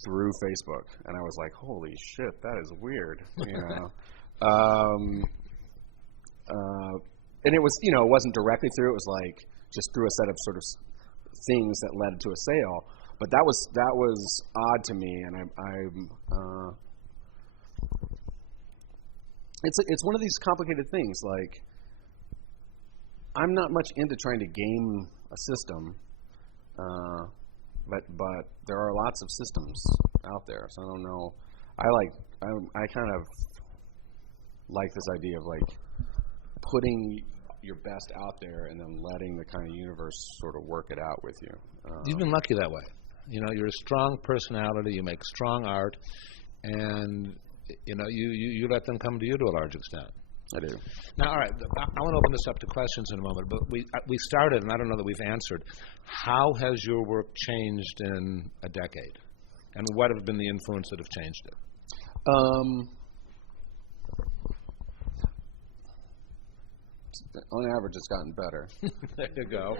through Facebook, and I was like, holy shit, that is weird, and it was, it wasn't directly through. It was like just through a set of sort of things that led to a sale. But that was odd to me, and it's one of these complicated things. Like, I'm not much into trying to game a system, but there are lots of systems out there. So I don't know. I kind of like this idea of like putting your best out there and then letting the kind of universe sort of work it out with you. You've been lucky that way. You're a strong personality. You make strong art, and you let them come to you to a large extent. I do. Now, all right, I want to open this up to questions in a moment, but we started, and I don't know that we've answered. How has your work changed in a decade, and what have been the influence that have changed it? On average, it's gotten better. There you go.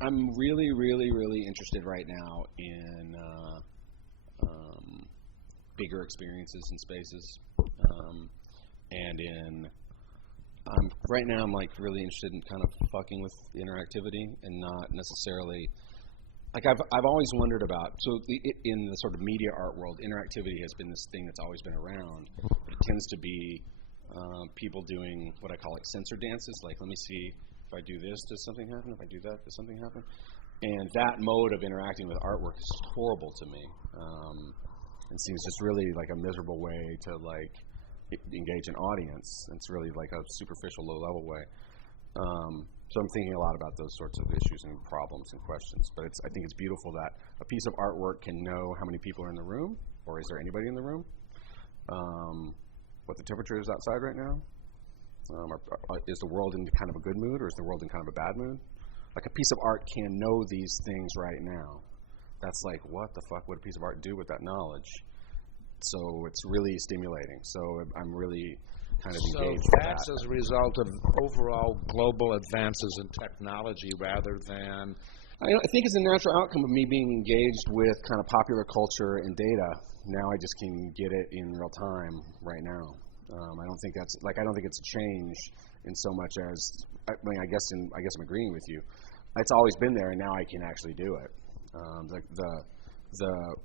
I'm really, really, really interested right now in bigger experiences in spaces, and right now I'm like really interested in kind of fucking with interactivity and not necessarily. Like I've always wondered about, in the sort of media art world, interactivity has been this thing that's always been around, but it tends to be people doing what I call like sensor dances, like let me see if I do this, does something happen? If I do that, does something happen? And that mode of interacting with artwork is horrible to me. It seems just really like a miserable way to like engage an audience. It's really like a superficial, low-level way. So I'm thinking a lot about those sorts of issues and problems and questions. But I think it's beautiful that a piece of artwork can know how many people are in the room, or is there anybody in the room, what the temperature is outside right now, is the world in kind of a good mood, or is the world in kind of a bad mood? Like, a piece of art can know these things right now. That's like, what the fuck would a piece of art do with that knowledge? So it's really stimulating. So I'm really kind of engaged with that. So that's as a result of overall global advances in technology rather than... I think it's a natural outcome of me being engaged with kind of popular culture and data. Now I just can get it in real time right now. I don't think it's a change in so much as, I guess I'm agreeing with you. It's always been there, and now I can actually do it. The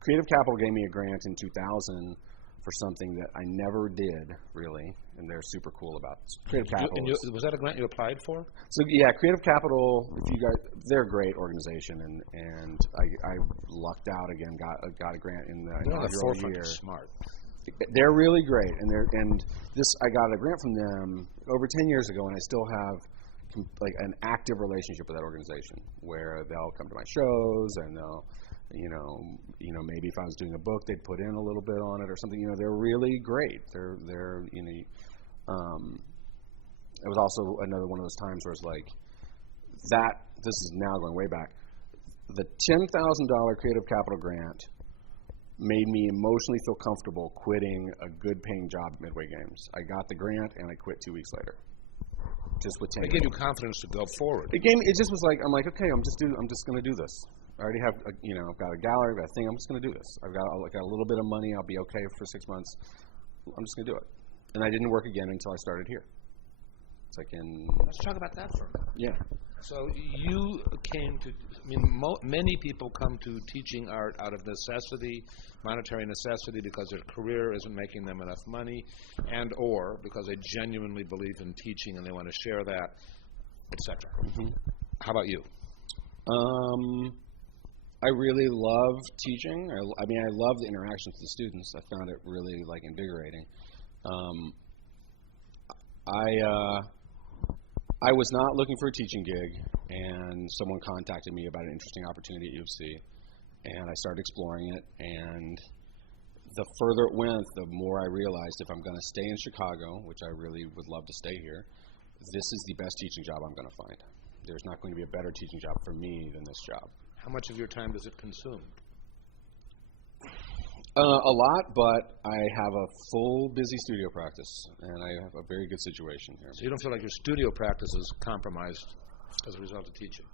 Creative Capital gave me a grant in 2000 for something that I never did, really, and they're super cool about it. Creative Capital. Was that a grant you applied for? So yeah, Creative Capital. They're a great organization, and I lucked out again. Got a grant in the inaugural year. Smart. They're really great, and I got a grant from them over 10 years ago, and I still have like an active relationship with that organization, where they'll come to my shows, and they'll, maybe if I was doing a book, they'd put in a little bit on it or something. They're really great. It was also another one of those times where it's like that. This is now going way back. The $10,000 Creative Capital grant made me emotionally feel comfortable quitting a good-paying job at Midway Games. I got the grant, and I quit 2 weeks later. Just with 10. It gave you confidence to go forward. It just was like, I'm like, okay, I'm just going to do this. I already have, I've got a gallery, I've got a thing. I'm just going to do this. I've got a little bit of money. I'll be okay for 6 months. I'm just going to do it. And I didn't work again until I started here. It's like Let's talk about that for a minute. Yeah. So you came to, many people come to teaching art out of necessity, monetary necessity, because their career isn't making them enough money, and or because they genuinely believe in teaching and they want to share that, etc. Mm-hmm. How about you? I really love teaching. I love the interactions with the students. I found it really invigorating. I was not looking for a teaching gig, and someone contacted me about an interesting opportunity at U of C, and I started exploring it, and the further it went, the more I realized if I'm going to stay in Chicago, which I really would love to stay here, this is the best teaching job I'm going to find. There's not going to be a better teaching job for me than this job. How much of your time does it consume? A lot, but I have a full, busy studio practice, and I have a very good situation here. So you don't feel like your studio practice is compromised as a result of teaching?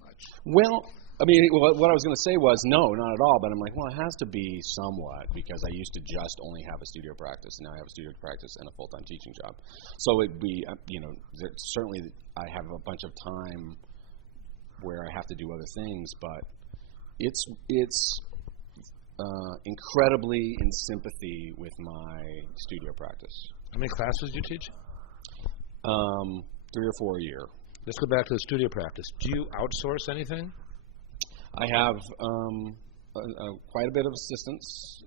Much. Well, what I was going to say was no, not at all, but I'm like, well, it has to be somewhat, because I used to just only have a studio practice, and now I have a studio practice and a full-time teaching job. So it'd be, certainly I have a bunch of time where I have to do other things, but it's incredibly in sympathy with my studio practice. How many classes do you teach? 3 or 4 a year. Let's go back to the studio practice. Do you outsource anything? I have quite a bit of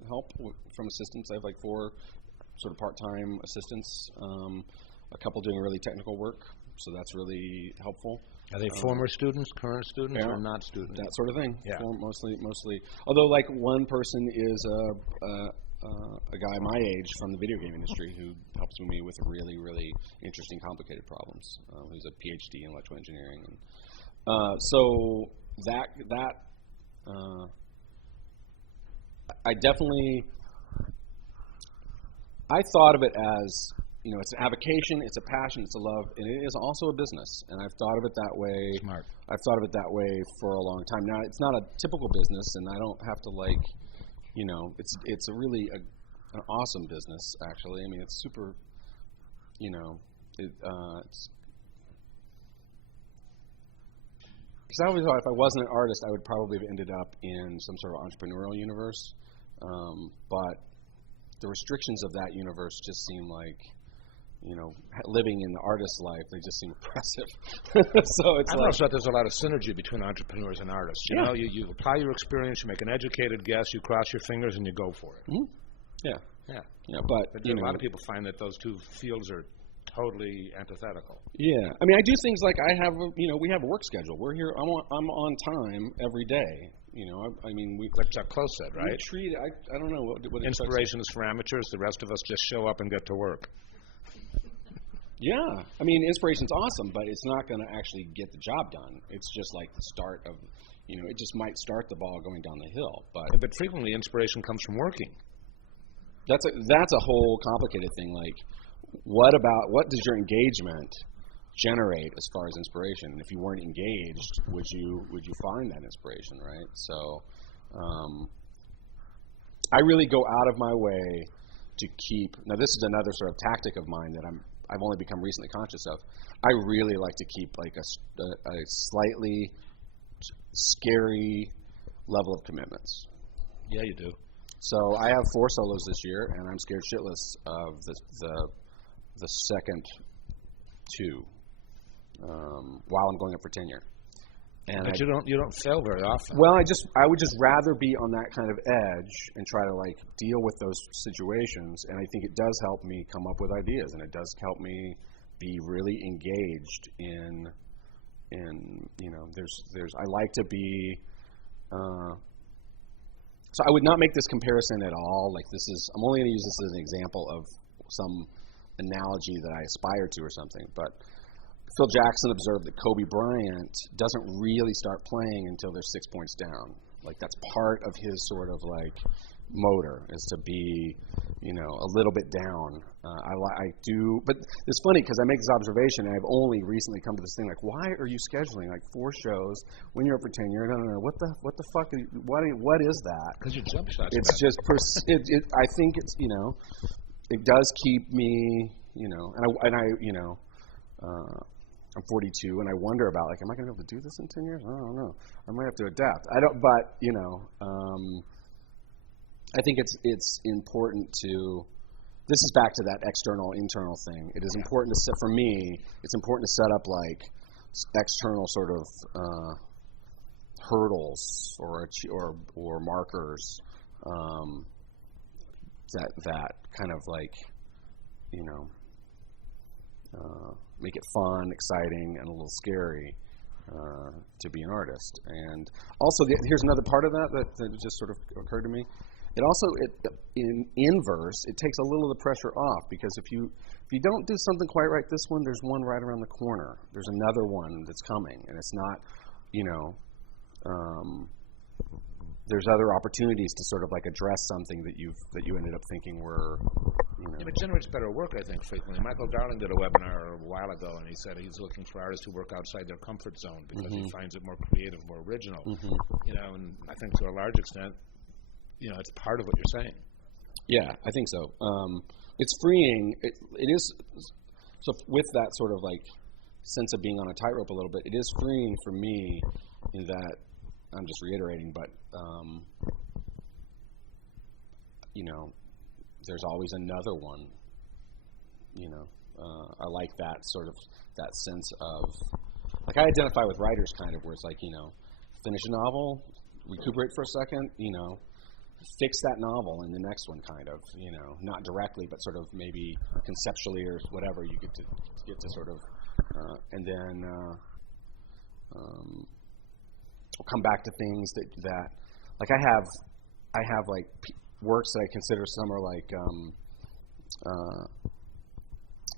help from assistants. I have 4 sort of part-time assistants, a couple doing really technical work, so that's really helpful. Are they former students, current students, or not students? That sort of thing. Yeah. Mostly. Although, one person is a guy my age from the video game industry who helps me with really, really interesting, complicated problems. Who's a PhD in electrical engineering. And, so that I thought of it as, it's an avocation, it's a passion, it's a love, and it is also a business. And I've thought of it that way. Smart. I've thought of it that way for a long time. Now, it's not a typical business, and I don't have to it's a really an awesome business, actually. It's super, it's. Because I always thought if I wasn't an artist, I would probably have ended up in some sort of entrepreneurial universe. But the restrictions of that universe just seem like, living in the artist's life, they just seem oppressive. So it's I also thought there's a lot of synergy between entrepreneurs and artists. You apply your experience, you make an educated guess, you cross your fingers, and you go for it. Mm-hmm. Yeah. Yeah. But a lot of people find that those two fields are totally antithetical. Yeah, I mean, I do things like we have a work schedule. We're here. I'm on time every day. I mean, What Chuck Close said, right? We treat. I don't know what inspiration is for amateurs. The rest of us just show up and get to work. Yeah, I mean, inspiration's awesome, but it's not going to actually get the job done. It's just like the start of, it just might start the ball going down the hill. But frequently, inspiration comes from working. That's a whole complicated thing. Like, what does your engagement generate as far as inspiration? And if you weren't engaged, would you find that inspiration, right? So, I really go out of my way to keep. Now, this is another sort of tactic of mine that I've only become recently conscious of. I really like to keep like a slightly scary level of commitments. Yeah, you do. So I have 4 solos this year, and I'm scared shitless of the second 2 while I'm going up for tenure. But you don't fail very often. Well, I would just rather be on that kind of edge and try to like deal with those situations, and I think it does help me come up with ideas, and it does help me be really engaged in there's I like to be so I would not make this comparison at all. Like I'm only going to use this as an example of some analogy that I aspire to or something, but Phil Jackson observed that Kobe Bryant doesn't really start playing until they're 6 points down. Like that's part of his sort of like motor is to be, a little bit down. I do, but it's funny because I make this observation, and I've only recently come to this thing like, why are you scheduling like 4 shows when you're up for tenure? No. What the fuck? What is that? Because your jump shots. It's just I think it's it does keep me I'm 42, and I wonder about like, am I going to be able to do this in 10 years? I don't know. I might have to adapt. I don't, but I think it's important to. This is back to that external internal thing. It is important to set for me. It's important to set up like external sort of hurdles or markers that kind of like make it fun, exciting, and a little scary to be an artist. And also, here's another part of that just sort of occurred to me. It also, in inverse, it takes a little of the pressure off, because if you don't do something quite right this one, there's one right around the corner. There's another one that's coming, and it's not, there's other opportunities to sort of like address something that you ended up thinking were. It generates better work, I think, frequently. Michael Darling did a webinar a while ago, and he said he's looking for artists who work outside their comfort zone because he finds it more creative, more original. And I think to a large extent, it's part of what you're saying. Yeah, I think so. It's freeing. It is. So with that sort of like sense of being on a tightrope a little bit, it is freeing for me in that I'm just reiterating, but there's always another one. I like that sort of that sense of like I identify with writers kind of where it's like finish a novel, recuperate for a second, fix that novel in the next one kind of not directly but sort of maybe conceptually or whatever you get to sort of and then I'll come back to things that like I have like works that I consider some are like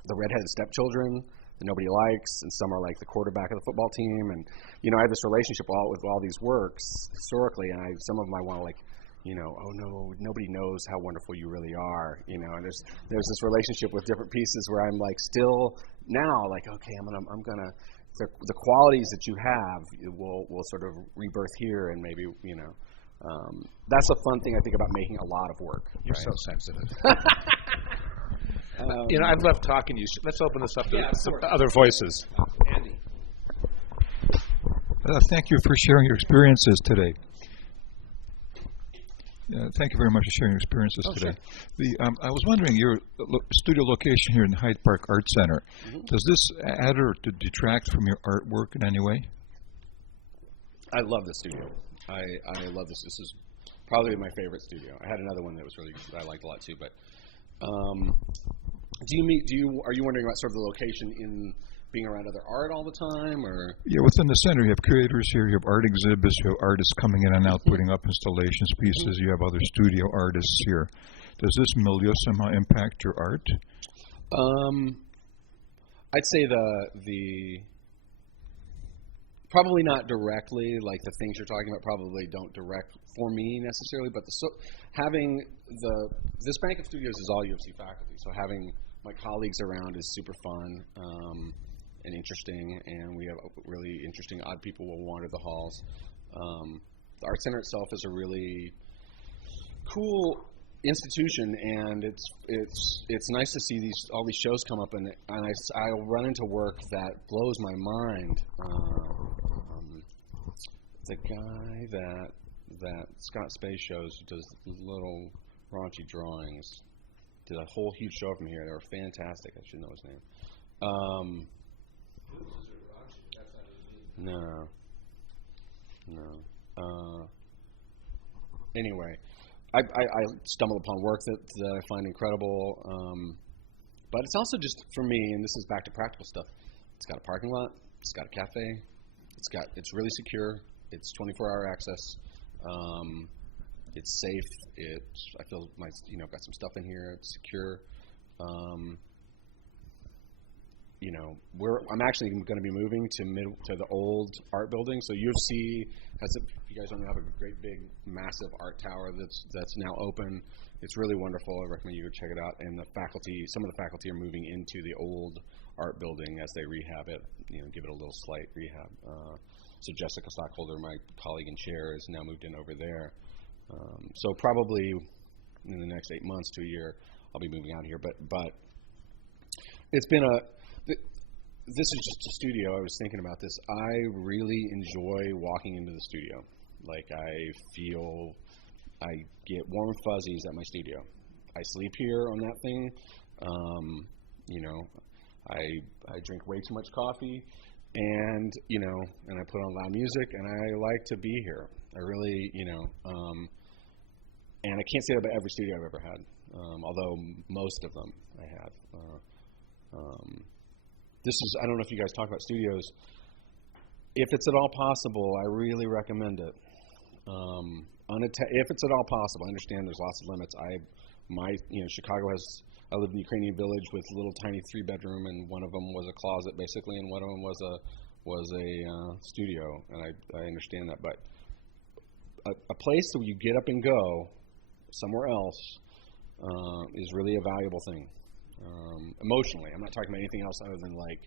the redheaded stepchildren that nobody likes, and some are like the quarterback of the football team, and I have this relationship with all these works historically, and some of them I want to like oh no, nobody knows how wonderful you really are, and there's this relationship with different pieces where I'm like still now like okay, I'm gonna the qualities that you have will sort of rebirth here, and maybe that's a fun thing I think about making a lot of work. You're so sensitive. I've left talking to you. Let's open this up to some other voices. Andy. Thank you for sharing your experiences today. Thank you very much for sharing your experiences today. Sure. I was wondering, your studio location here in the Hyde Park Art Center, does this add or detract from your artwork in any way? I love the studio. I love this. This is probably my favorite studio. I had another one that was really I liked a lot too, but Are you wondering about sort of the location in being around other art all the time, or? Yeah, within the center, you have curators here, you have art exhibits, you have artists coming in and out, putting up installations, pieces, you have other studio artists here. Does this milieu somehow impact your art? I'd say the probably not directly, like the things you're talking about probably don't direct for me necessarily, but having this bank of studios is all U of C faculty, so having my colleagues around is super fun and interesting, and we have really interesting odd people who will wander the halls. The Art Center itself is a really cool institution, and it's nice to see all these shows come up, and I'll run into work that blows my mind. The guy that Scott Space shows, who does little raunchy drawings, did a whole huge show from here. They were fantastic. I should know his name. No. Anyway, I stumbled upon work that I find incredible, but it's also just, for me, and this is back to practical stuff, it's got a parking lot, it's got a cafe, it's really secure, it's 24-hour access, it's safe, I feel I've got some stuff in here, it's secure. I'm actually going to be moving to the old art building. So U of C has, if you guys don't know, have a great big massive art tower that's now open. It's really wonderful. I recommend you go check it out. And some of the faculty are moving into the old art building as they rehab it, give it a little slight rehab. So Jessica Stockholder, my colleague in chair, has now moved in over there. So probably in the next 8 months to a year, I'll be moving out here. But it's been this is just a studio. I was thinking about this. I really enjoy walking into the studio. Like, I get warm fuzzies at my studio. I sleep here on that thing. I drink way too much coffee, and and I put on loud music, and I like to be here. I really, and I can't say that about every studio I've ever had, although most of them I have. I don't know if you guys talk about studios. If it's at all possible, I really recommend it. If it's at all possible, I understand there's lots of limits. Chicago has, I lived in a Ukrainian village with a little tiny 3-bedroom, and one of them was a closet basically, and one of them was a studio, and I understand that. But a place where you get up and go somewhere else is really a valuable thing. Emotionally, I'm not talking about anything else other than, like,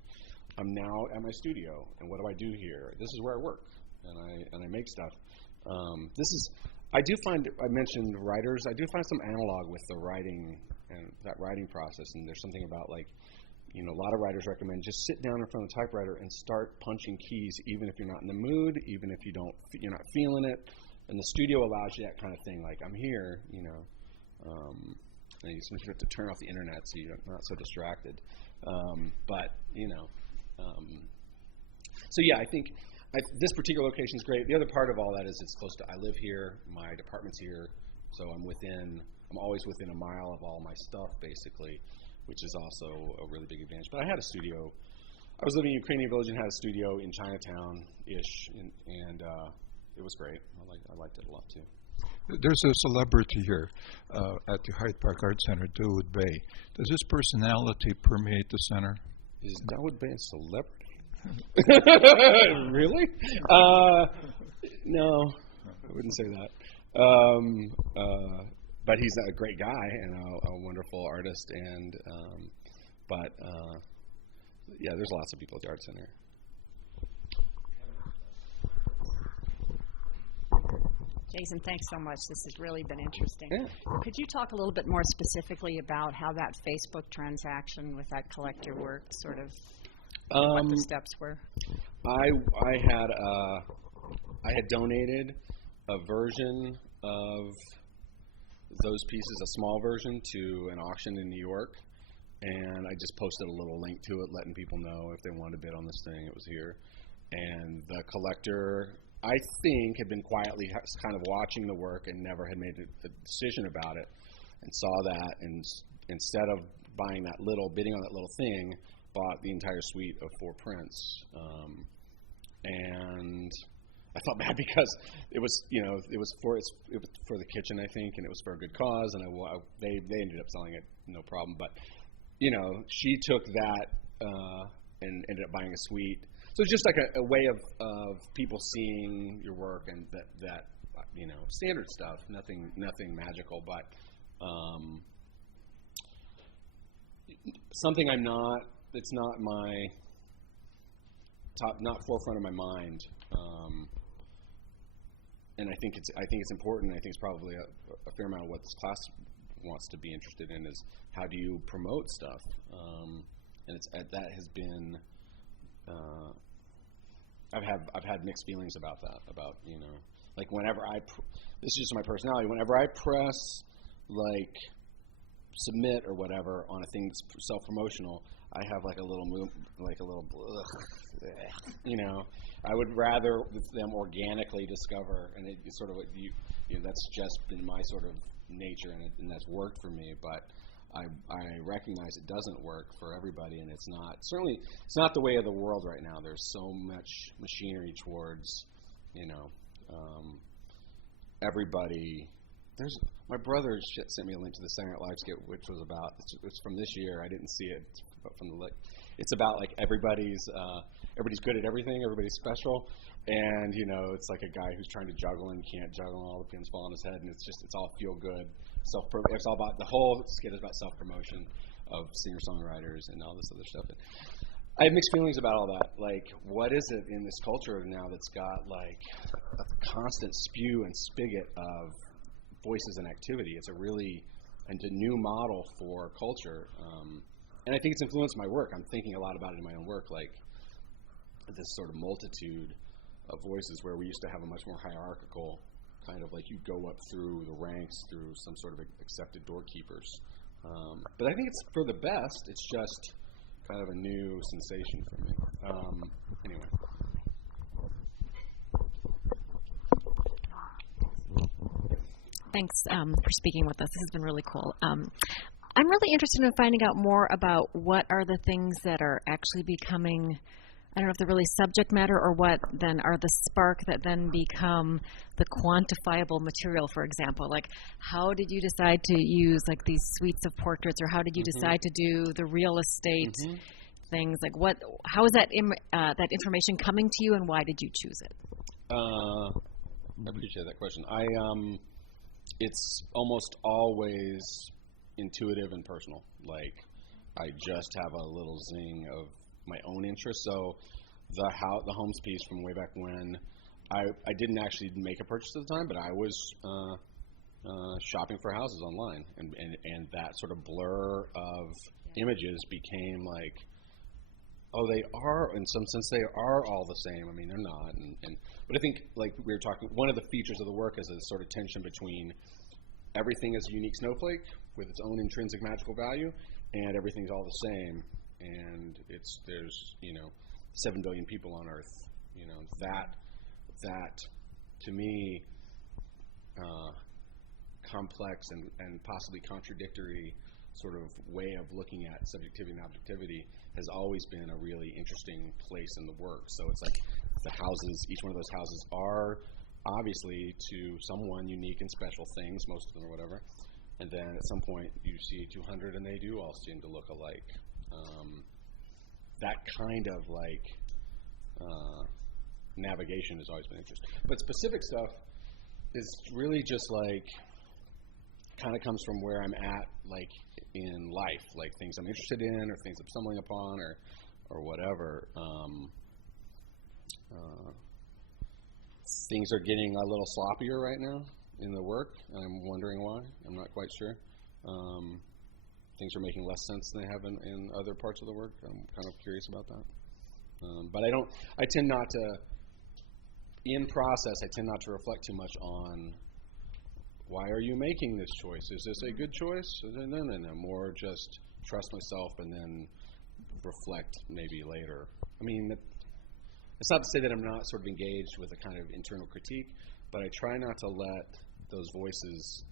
I'm now at my studio, and what do I do here? This is where I work, and I make stuff. I do find, I mentioned writers, I do find some analog with the writing and that writing process, and there's something about, like, a lot of writers recommend just sit down in front of the typewriter and start punching keys, even if you're not in the mood, even if you're not feeling it, and the studio allows you that kind of thing, like, I'm here, and you sometimes have to turn off the internet so you're not so distracted. So yeah, I think this particular location is great. The other part of all that is it's close to, I live here, my department's here, so I'm always within a mile of all my stuff, basically, which is also a really big advantage. But I had a studio. I was living in a Ukrainian village and had a studio in Chinatown-ish, and it was great. I liked it a lot, too. There's a celebrity here at the Hyde Park Art Center, Dawood Bey. Does his personality permeate the center? Is Dawood Bey a celebrity? Really? No, I wouldn't say that. But he's a great guy and a wonderful artist. And yeah, there's lots of people at the Art Center. Jason, thanks so much. This has really been interesting. Yeah. Could you talk a little bit more specifically about how that Facebook transaction with that collector worked, sort of what the steps were? I had donated a version of those pieces, a small version, to an auction in New York, and I just posted a little link to it, letting people know if they wanted to bid on this thing, it was here. And the collector, I think, had been quietly kind of watching the work and never had made a decision about it, and saw that, and instead of bidding on that little thing, bought the entire suite of 4 prints, and I felt bad because it was for the kitchen, I think, and it was for a good cause, and they ended up selling it no problem. But she took that and ended up buying a suite. So it's just like a way of people seeing your work, and that standard stuff, nothing magical, but something it's not my not forefront of my mind. And I think it's important. I think it's probably a fair amount of what this class wants to be interested in is how do you promote stuff. And that has been I've had mixed feelings about that. About like whenever this is just my personality. Whenever I press like submit or whatever on a thing that's self-promotional, I have like a little I would rather them organically discover, and it's sort of what that's just been my sort of nature, and that's worked for me. But I recognize it doesn't work for everybody, and it's not the way of the world right now. There's so much machinery towards everybody. My brother sent me a link to the Saturday Night Live skit, which was it's from this year. I didn't see it, but it's about like everybody's good at everything, everybody's special, and it's like a guy who's trying to juggle and can't juggle, and all the pins fall on his head, and it's all feel good. It's all about the whole skit is about self-promotion of singer-songwriters and all this other stuff. I have mixed feelings about all that. Like, what is it in this culture now that's got like a constant spew and spigot of voices and activity? It's a new model for culture, and I think it's influenced my work. I'm thinking a lot about it in my own work, like this sort of multitude of voices where we used to have a much more hierarchical kind of like you go up through the ranks through some sort of accepted doorkeepers. But I think it's for the best. It's just kind of a new sensation for me. Anyway. Thanks for speaking with us. This has been really cool. I'm really interested in finding out more about what are the things that are actually becoming, I don't know if they're really subject matter or what then are the spark that then become the quantifiable material, for example. Like, how did you decide to use like these suites of portraits, or how did you decide to do the real estate things? Like, how is that that information coming to you, and why did you choose it? I appreciate that question. It's almost always intuitive and personal. Like, I just have a little zing of my own interest. So the Holmes piece from way back when, I didn't actually make a purchase at the time, but I was shopping for houses online, and that sort of blur of images became like, oh, they are, in some sense, they are all the same. I mean, they're not. But I think, like we were talking, one of the features of the work is a sort of tension between everything is a unique snowflake with its own intrinsic magical value, and everything's all the same. And there's 7 billion people on Earth. That to me, complex and possibly contradictory sort of way of looking at subjectivity and objectivity has always been a really interesting place in the work. So it's like the houses, each one of those houses are obviously to someone unique and special things, most of them or whatever. And then at some point you see 200 and they do all seem to look alike. That kind of like navigation has always been interesting. But specific stuff is really just like kind of comes from where I'm at, like in life, like things I'm interested in or things I'm stumbling upon or whatever. Things are getting a little sloppier right now in the work, and I'm wondering why. I'm not quite sure. Things are making less sense than they have in other parts of the work. I'm kind of curious about that. But I tend not to, in process, I tend not to reflect too much on why are you making this choice? Is this a good choice? No. More just trust myself and then reflect maybe later. I mean, it's not to say that I'm not sort of engaged with a kind of internal critique, but I try not to let those voices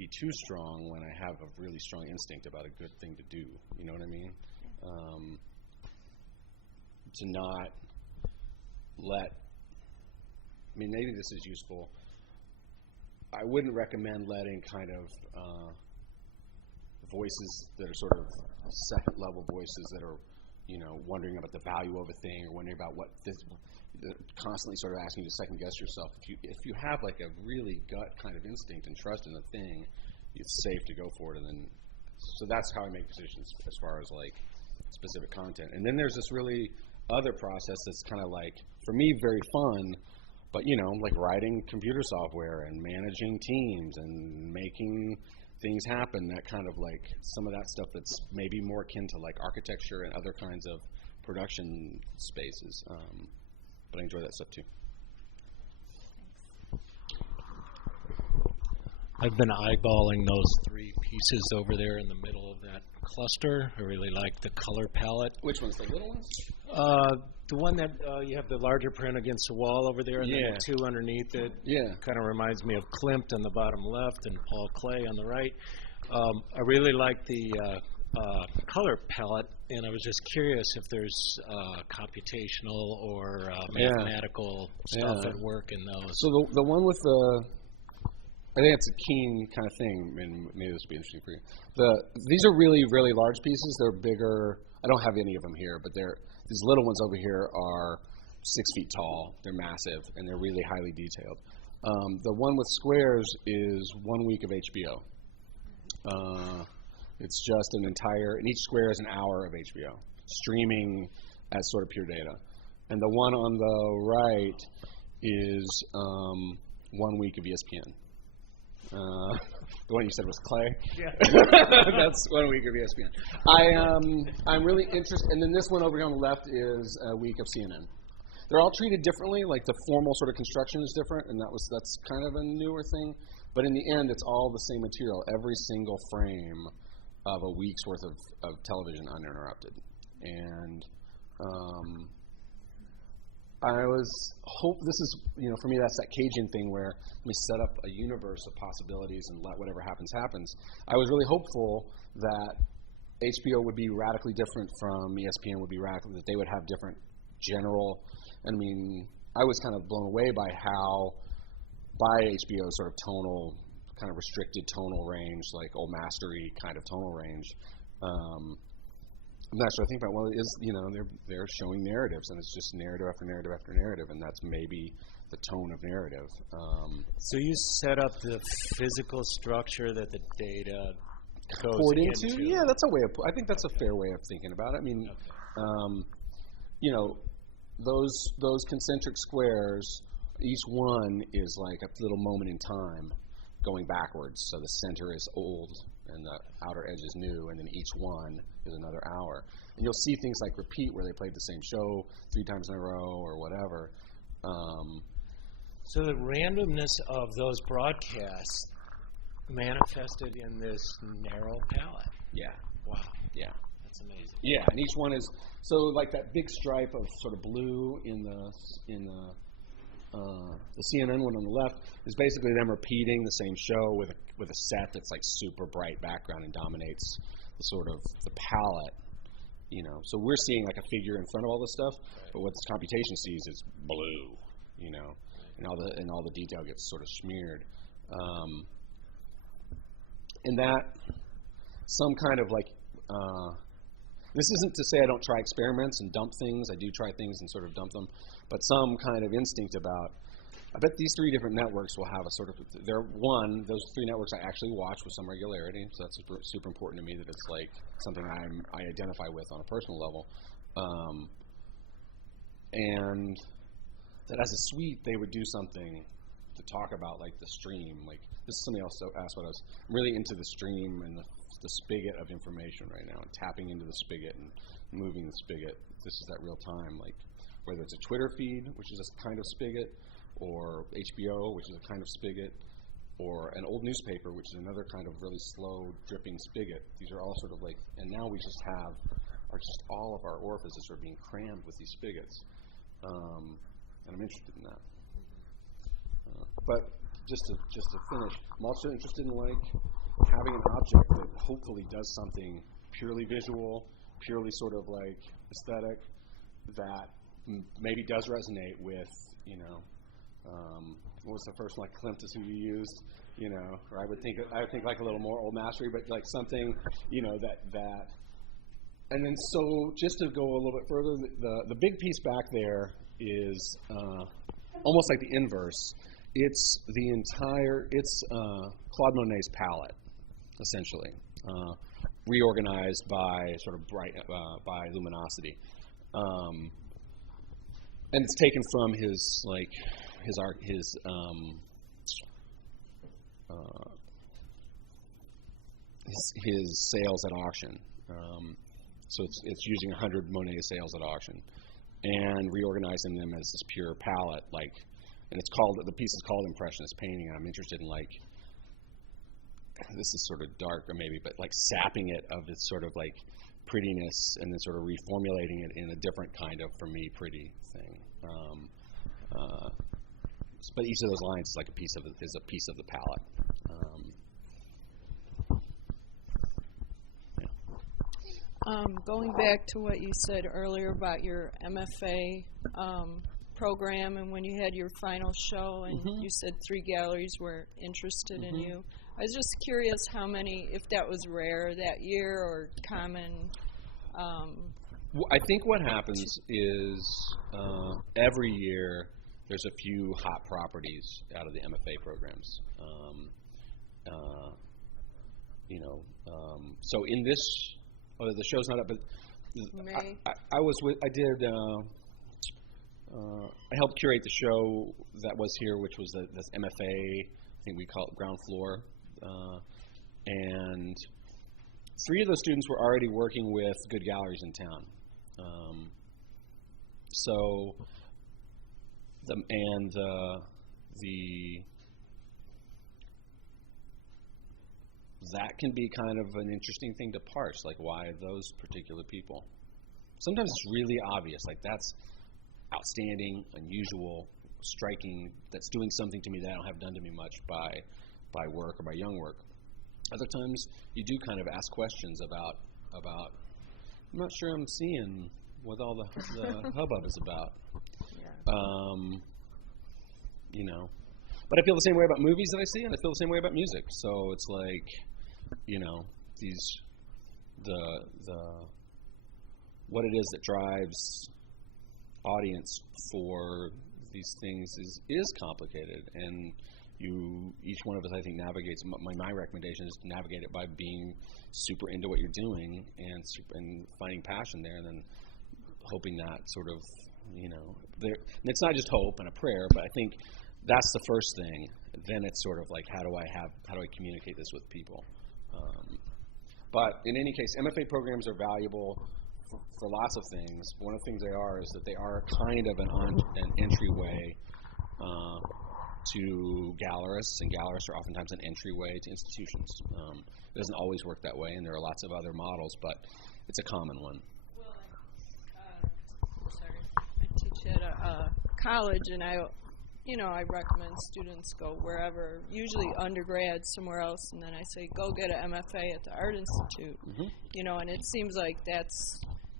be too strong when I have a really strong instinct about a good thing to do. You know what I mean? To not let, I mean, maybe this is useful. I wouldn't recommend letting kind of voices that are sort of second level voices that are, you know, wondering about the value of a thing or wondering about what this, constantly sort of asking you to second guess yourself. If you have like a really gut kind of instinct and trust in the thing, it's safe to go for it. And then, so that's how I make decisions as far as like specific content. And then there's this really other process that's kind of like, for me, very fun, but you know, like writing computer software and managing teams and making things happen, that kind of like some of that stuff that's maybe more akin to like architecture and other kinds of production spaces. But I enjoy that stuff too. I've been eyeballing those three pieces over there in the middle of that cluster. I really like the color palette. Which ones, the little ones? The one that you have the larger print against the wall over there, and then the two underneath it. Yeah. Kind of reminds me of Klimt on the bottom left and Paul Klee on the right. I really like the color palette, and I was just curious if there's computational or mathematical stuff at work in those. So the one with the, I think it's a keen kind of thing, and maybe this would be interesting for you. These are really, really large pieces. They're bigger. I don't have any of them here, but these little ones over here are 6 feet tall. They're massive, and they're really highly detailed. The one with squares is 1 week of HBO. It's just an entire, and each square is an hour of HBO, streaming as sort of pure data. And the one on the right is 1 week of ESPN. The one you said was Clay? Yeah. That's 1 week of ESPN. I'm really interested, and then this one over here on the left is a week of CNN. They're all treated differently, like the formal sort of construction is different, and that's kind of a newer thing. But in the end, it's all the same material, every single frame of a week's worth of television uninterrupted. And this is, you know, for me, that's that Cajun thing where let me set up a universe of possibilities and let whatever happens, happens. I was really hopeful that HBO would be radically different from ESPN, would be radically, that they would have different general, I mean, I was kind of blown away by HBO's sort of tonal, kind of restricted tonal range, like old mastery kind of tonal range. I'm not sure I think about, well, it is, you know, they're showing narratives, and it's just narrative after narrative after narrative, and that's maybe the tone of narrative. So you set up the physical structure that the data goes poured into? Yeah, that's a way of, I think that's a fair way of thinking about it. I mean, you know, those concentric squares, each one is like a little moment in time going backwards. So the center is old and the outer edge is new, and then each one is another hour. And you'll see things like repeat where they played the same show 3 times in a row or whatever. So the randomness of those broadcasts manifested in this narrow palette. Yeah. Wow. Yeah. That's amazing. Yeah, and each one is, so like that big stripe of sort of blue in the CNN one on the left is basically them repeating the same show with a set that's like super bright background and dominates the sort of the palette, you know. So we're seeing like a figure in front of all this stuff, but what this computation sees is blue, you know, and all the detail gets sort of smeared. And that some kind of like this isn't to say I don't try experiments and dump things. I do try things and sort of dump them, but some kind of instinct about, I bet these 3 different networks will have a sort of, those 3 networks I actually watch with some regularity, so that's super important to me that it's like something I identify with on a personal level. And that as a suite, they would do something to talk about like the stream. Like, this is somebody else asked what I was, I'm really into the stream and the spigot of information right now, and tapping into the spigot and moving the spigot. This is that real time, like whether it's a Twitter feed, which is a kind of spigot, or HBO, which is a kind of spigot, or an old newspaper, which is another kind of really slow dripping spigot. These are all sort of like, and now we just have, all of our orifices are being crammed with these spigots, and I'm interested in that. But just to finish, I'm also interested in like having an object that hopefully does something purely visual, purely sort of like aesthetic, that maybe does resonate with, what was the first one, like Klimt is who you used, or I would think like a little more old mastery, but like something, that. And then so just to go a little bit further, the big piece back there is almost like the inverse. It's Claude Monet's palette, essentially, reorganized by sort of by luminosity, and it's taken from his sales at auction. So it's using 100 Monet sales at auction and reorganizing them as this pure palette, and the piece is called Impressionist Painting, and I'm interested in this is sort of dark or maybe, but sapping it of its sort of prettiness and then sort of reformulating it in a different kind of, for me, pretty thing. But each of those lines is a piece of the palette. Going back to what you said earlier about your M.F.A. Program, and when you had your final show, and you said 3 galleries were interested in you. I was just curious how many, if that was rare that year or common. Well, I think what happens is every year there's a few hot properties out of the M.F.A. programs. So in this. Oh, the show's not up, but I helped curate the show that was here, which was this M.F.A. I think we call it Ground Floor, and 3 of those students were already working with good galleries in town. That can be kind of an interesting thing to parse, why those particular people. Sometimes it's really obvious, that's outstanding, unusual, striking, that's doing something to me that I don't have done to me much by work or by young work. Other times you do kind of ask questions about I'm not sure I'm seeing what all the hubbub is about. Yeah. But I feel the same way about movies that I see, and I feel the same way about music. So it's what it is that drives audience for these things is complicated, and each one of us, I think, navigates. My recommendation is to navigate it by being super into what you're doing and finding passion there, and then hoping that sort of, and it's not just hope and a prayer, but I think that's the first thing. Then it's sort of how do I communicate this with people? But in any case, MFA programs are valuable for lots of things. One of the things they are is that they are kind of an entryway to gallerists, and gallerists are oftentimes an entryway to institutions. It doesn't always work that way, and there are lots of other models, but it's a common one. Well, I teach at a college, and I recommend students go wherever, usually undergrad somewhere else, and then I say, go get an MFA at the Art Institute. And it seems like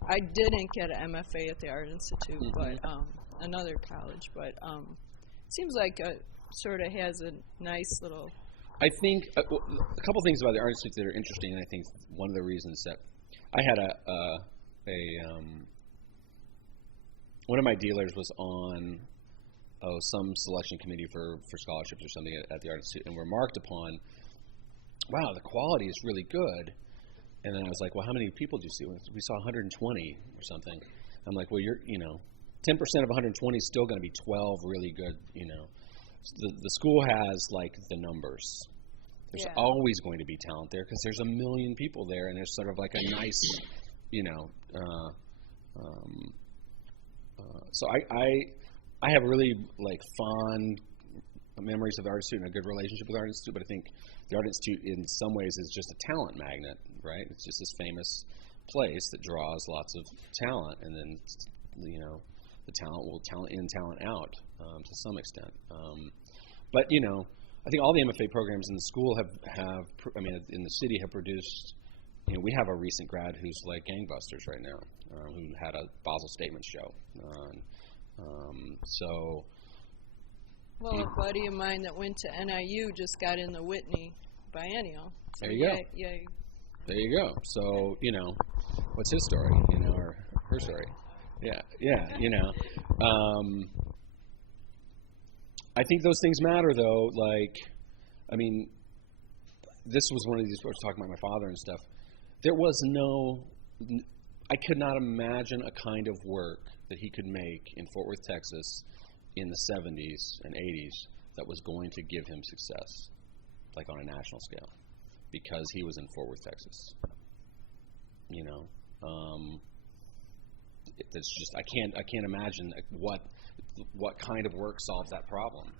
I didn't get an MFA at the Art Institute, but another college, but it seems like it sort of has a nice little... I think a couple things about the Art Institute that are interesting, and I think one of the reasons that I had one of my dealers was on some selection committee for scholarships or something at the Art Institute, and remarked upon, wow, the quality is really good. And then I was like, well, how many people do you see? We saw 120 or something. I'm like, well, 10% of 120 is still going to be 12 really good, The school has, the numbers. There's always going to be talent there because there's a million people there, and there's sort of a nice, so I have really fond memories of the Art Institute and a good relationship with the Art Institute, but I think the Art Institute in some ways is just a talent magnet, right? It's just this famous place that draws lots of talent, and then the talent will talent in, talent out to some extent. But I think all the M.F.A. programs in the school in the city have produced. We have a recent grad who's like gangbusters right now, who had a Basel Statement show. Well, a buddy of mine that went to NIU just got in the Whitney biennial. So there you go. Yay. There you go. So, what's his story, or her story? Yeah, I think those things matter, though. This was one of these, I was talking about my father and stuff. There was I could not imagine a kind of work that he could make in Fort Worth, Texas in the 70s and 80s that was going to give him success, like on a national scale, because he was in Fort Worth, Texas. It's just I can't imagine what kind of work solves that problem.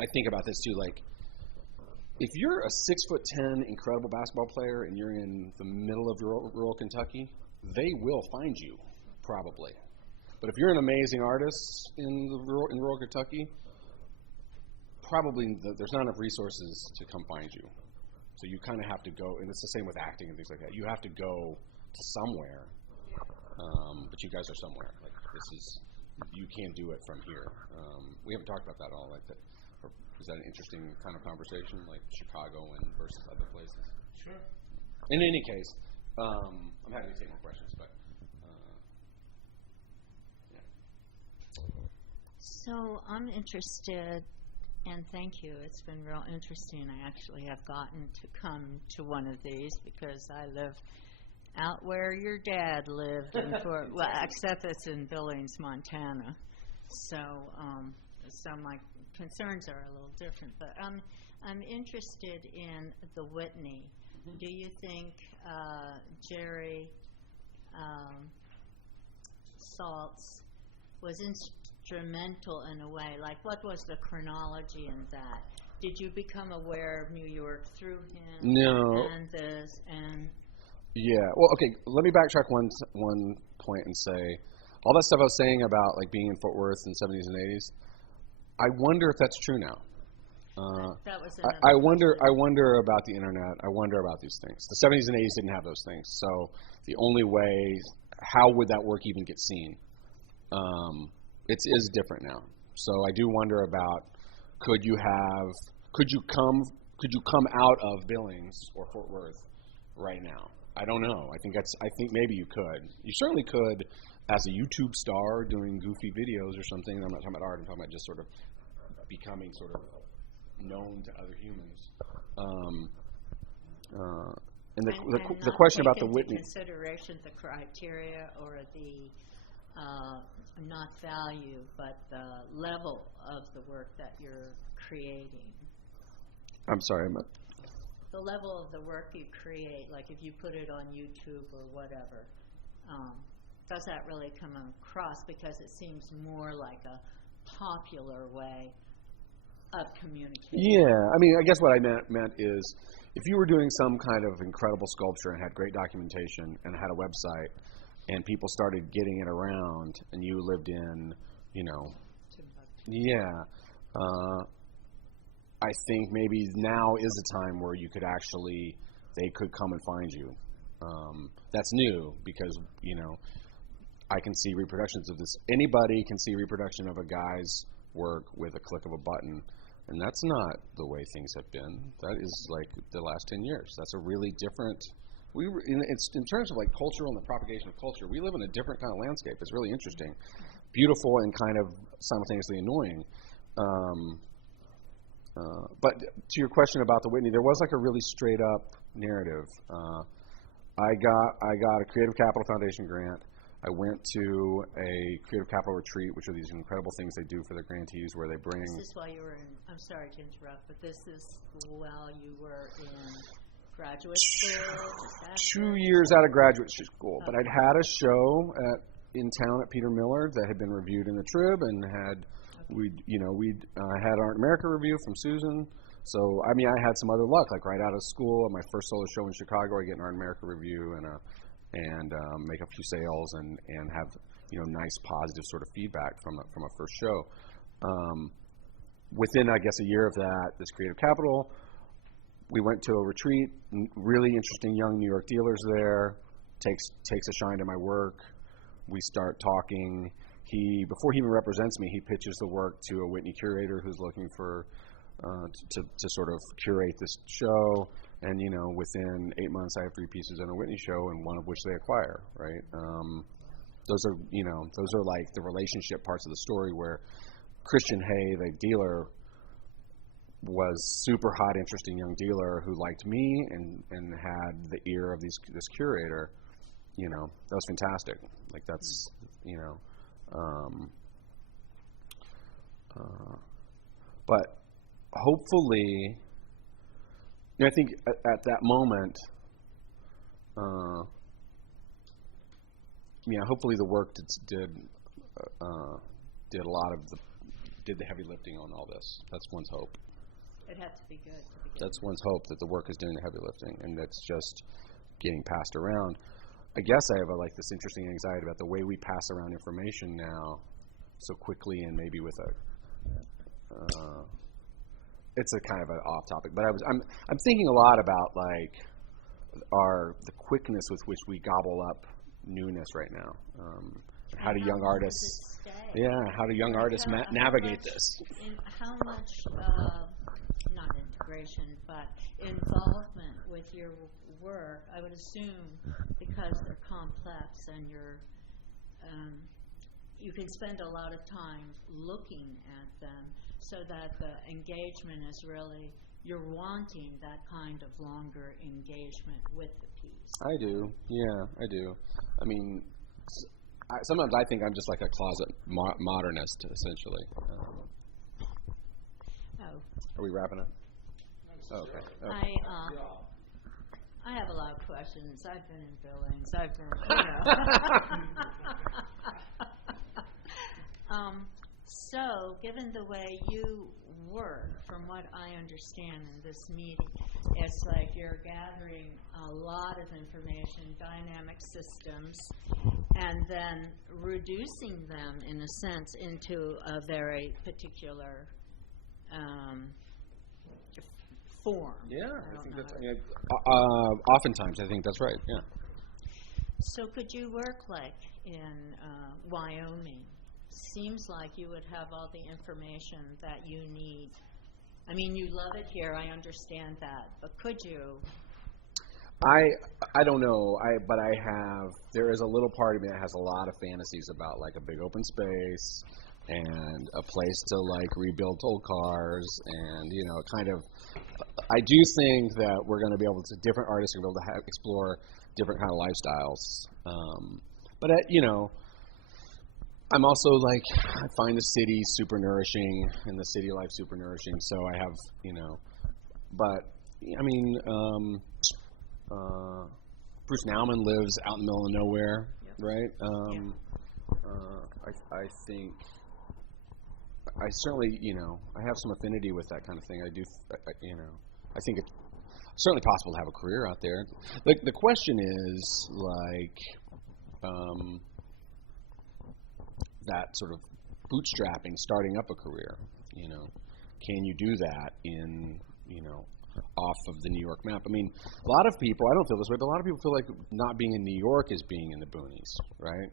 I think about this too, like if you're a 6'10" incredible basketball player and you're in the middle of rural Kentucky, they will find you probably. But if you're an amazing artist in rural Kentucky, probably there's not enough resources to come find you. So you kind of have to go, and it's the same with acting and things like that. You have to go to somewhere, but you guys are somewhere. Like you can't do it from here. We haven't talked about that at all. Is that an interesting kind of conversation, like Chicago versus other places? Sure. In any case, I'm happy to take more questions, but yeah. So I'm interested, and thank you. It's been real interesting. I actually have gotten to come to one of these because I live out where your dad lived, except it's in Billings, Montana. So my concerns are a little different. But I'm interested in the Whitney. Mm-hmm. Do you think Jerry Saltz was instrumental in a way? Like, what was the chronology in that? Did you become aware of New York through him? No. Yeah. Well, okay. Let me backtrack one point and say, all that stuff I was saying about like being in Fort Worth in the 70s and 80s, I wonder if that's true now. That was I wonder about the internet. I wonder about these things. The 70s and 80s didn't have those things, so the only way, how would that work even get seen? It is different now. So I do wonder about could you come out of Billings or Fort Worth right now? I don't know. I think maybe you could. You certainly could as a YouTube star doing goofy videos or something. I'm not talking about art. I'm talking about just sort of becoming sort of known to other humans. And the question about the Whitney consideration, the criteria or the not value, but the level of the work that you're creating. I'm sorry. The level of the work you create, like if you put it on YouTube or whatever, does that really come across? Because it seems more like a popular way of communicating. Yeah, I mean, I guess what I meant is if you were doing some kind of incredible sculpture and had great documentation and had a website and people started getting it around and you lived in, I think maybe now is a time where you could they could come and find you. That's new because, I can see reproductions of this. Anybody can see reproduction of a guy's work with a click of a button, and that's not the way things have been. That is like the last 10 years. That's a really different. In terms of like culture and the propagation of culture, we live in a different kind of landscape. It's really interesting, beautiful, and kind of simultaneously annoying. But to your question about the Whitney, there was like a really straight up narrative. I got a Creative Capital Foundation grant. I went to a Creative Capital retreat, which are these incredible things they do for their grantees where they bring... This is while you were in... I'm sorry to interrupt, but this is while you were in graduate school? 2 years out of graduate school. Okay. But I'd had a show in town at Peter Miller that had been reviewed in the Trib and had... Okay. We'd had Art in America review from Susan. So, I mean, I had some other luck. Like right out of school, at my first solo show in Chicago, I get an Art in America review and make a few sales and have nice positive sort of feedback from a first show. within, I guess, a year of that, this creative capital, we went to a retreat. Really interesting young New York dealers there. Takes a shine to my work. We start talking. Before he even represents me, he pitches the work to a Whitney curator who's looking for to sort of curate this show. And within 8 months, I have 3 pieces in a Whitney show, and one of which they acquire. Right. Those are like the relationship parts of the story where Christian Hay, the dealer, was super hot, interesting young dealer who liked me and had the ear of this curator. That was fantastic. Like that's but hopefully, I think at that moment, hopefully the work did a lot of did the heavy lifting on all this. That's one's hope. It had to be good to begin. That's one's hope, that the work is doing the heavy lifting, and that's just getting passed around. I guess I have this interesting anxiety about the way we pass around information now so quickly, and maybe with it's a kind of an off topic, but I'm thinking a lot about the quickness with which we gobble up newness right now. How do young artists navigate this? How much not integration, but involvement with your work, I would assume, because they're complex and you can spend a lot of time looking at them, so that the engagement is really, you're wanting that kind of longer engagement with the piece. I do. Yeah, I do. I mean, sometimes I think I'm just like a closet modernist, essentially. Are we wrapping up? Oh, okay. I have a lot of questions. I've been in billings. So, given the way you work, from what I understand in this meeting, it's like you're gathering a lot of information, dynamic systems, and then reducing them, in a sense, into a very particular form. Yeah, I think that's. Oftentimes, I think that's right. Yeah. So, could you work like in Wyoming? Seems like you would have all the information that you need. I mean, you love it here. I understand that, but could you? I don't know. But I have. There is a little part of me that has a lot of fantasies about a big open space and a place to rebuild old cars, and kind of. I do think that we're going to be able to. Different artists are going to be able to explore different kind of lifestyles. But I'm also I find the city super nourishing and the city life super nourishing. So I have, but I mean, Bruce Nauman lives out in the middle of nowhere, right? I think I certainly, I have some affinity with that kind of thing. I do, I think it's certainly possible to have a career out there. The question is that sort of bootstrapping, starting up a career, can you do that in, off of the New York map? I mean, a lot of people, I don't feel this way, but a lot of people feel like not being in New York is being in the boonies, right?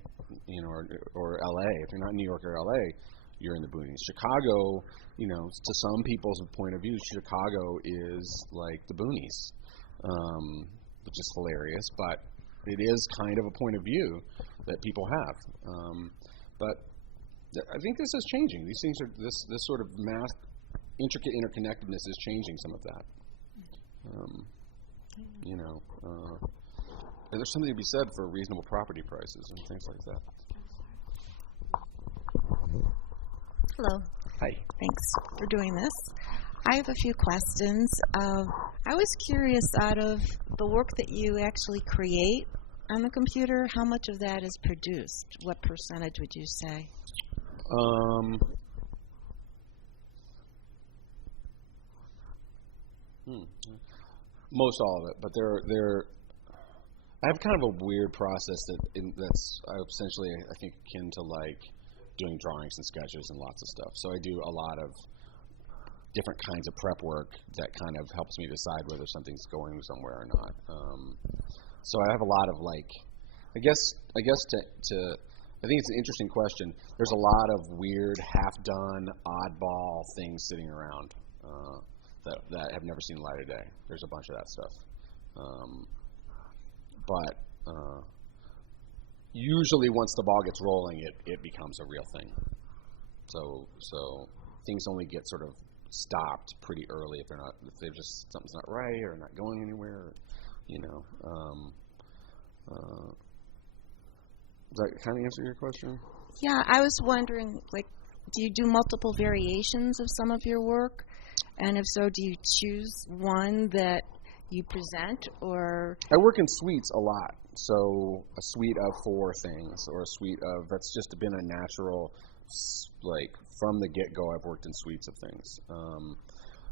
Or LA. If you're not in New York or LA, you're in the boonies. Chicago, to some people's point of view, Chicago is like the boonies, which is hilarious, but it is kind of a point of view that people have. But I think this is changing. These things are this sort of mass, intricate interconnectedness is changing some of that. There's something to be said for reasonable property prices and things like that. Hello. Hi. Thanks for doing this. I have a few questions. I was curious, out of the work that you actually create on the computer, how much of that is produced? What percentage would you say? Most all of it, but I have kind of a weird process that's essentially, I think, akin to doing drawings and sketches and lots of stuff. So I do a lot of different kinds of prep work that kind of helps me decide whether something's going somewhere or not. So I have a lot of like, I guess I think it's an interesting question. There's a lot of weird, half-done, oddball things sitting around that have never seen the light of day. There's a bunch of that stuff. But usually once the ball gets rolling, it becomes a real thing. So things only get sort of stopped pretty early if they're just something's not right or not going anywhere, you know. Does that kind of answer your question? Yeah, I was wondering, like, do you do multiple variations of some of your work? And if so, do you choose one that you present, or? I work in suites a lot. So a suite of 4 things, or a suite of, that's just been a natural, like, from the get-go, I've worked in suites of things.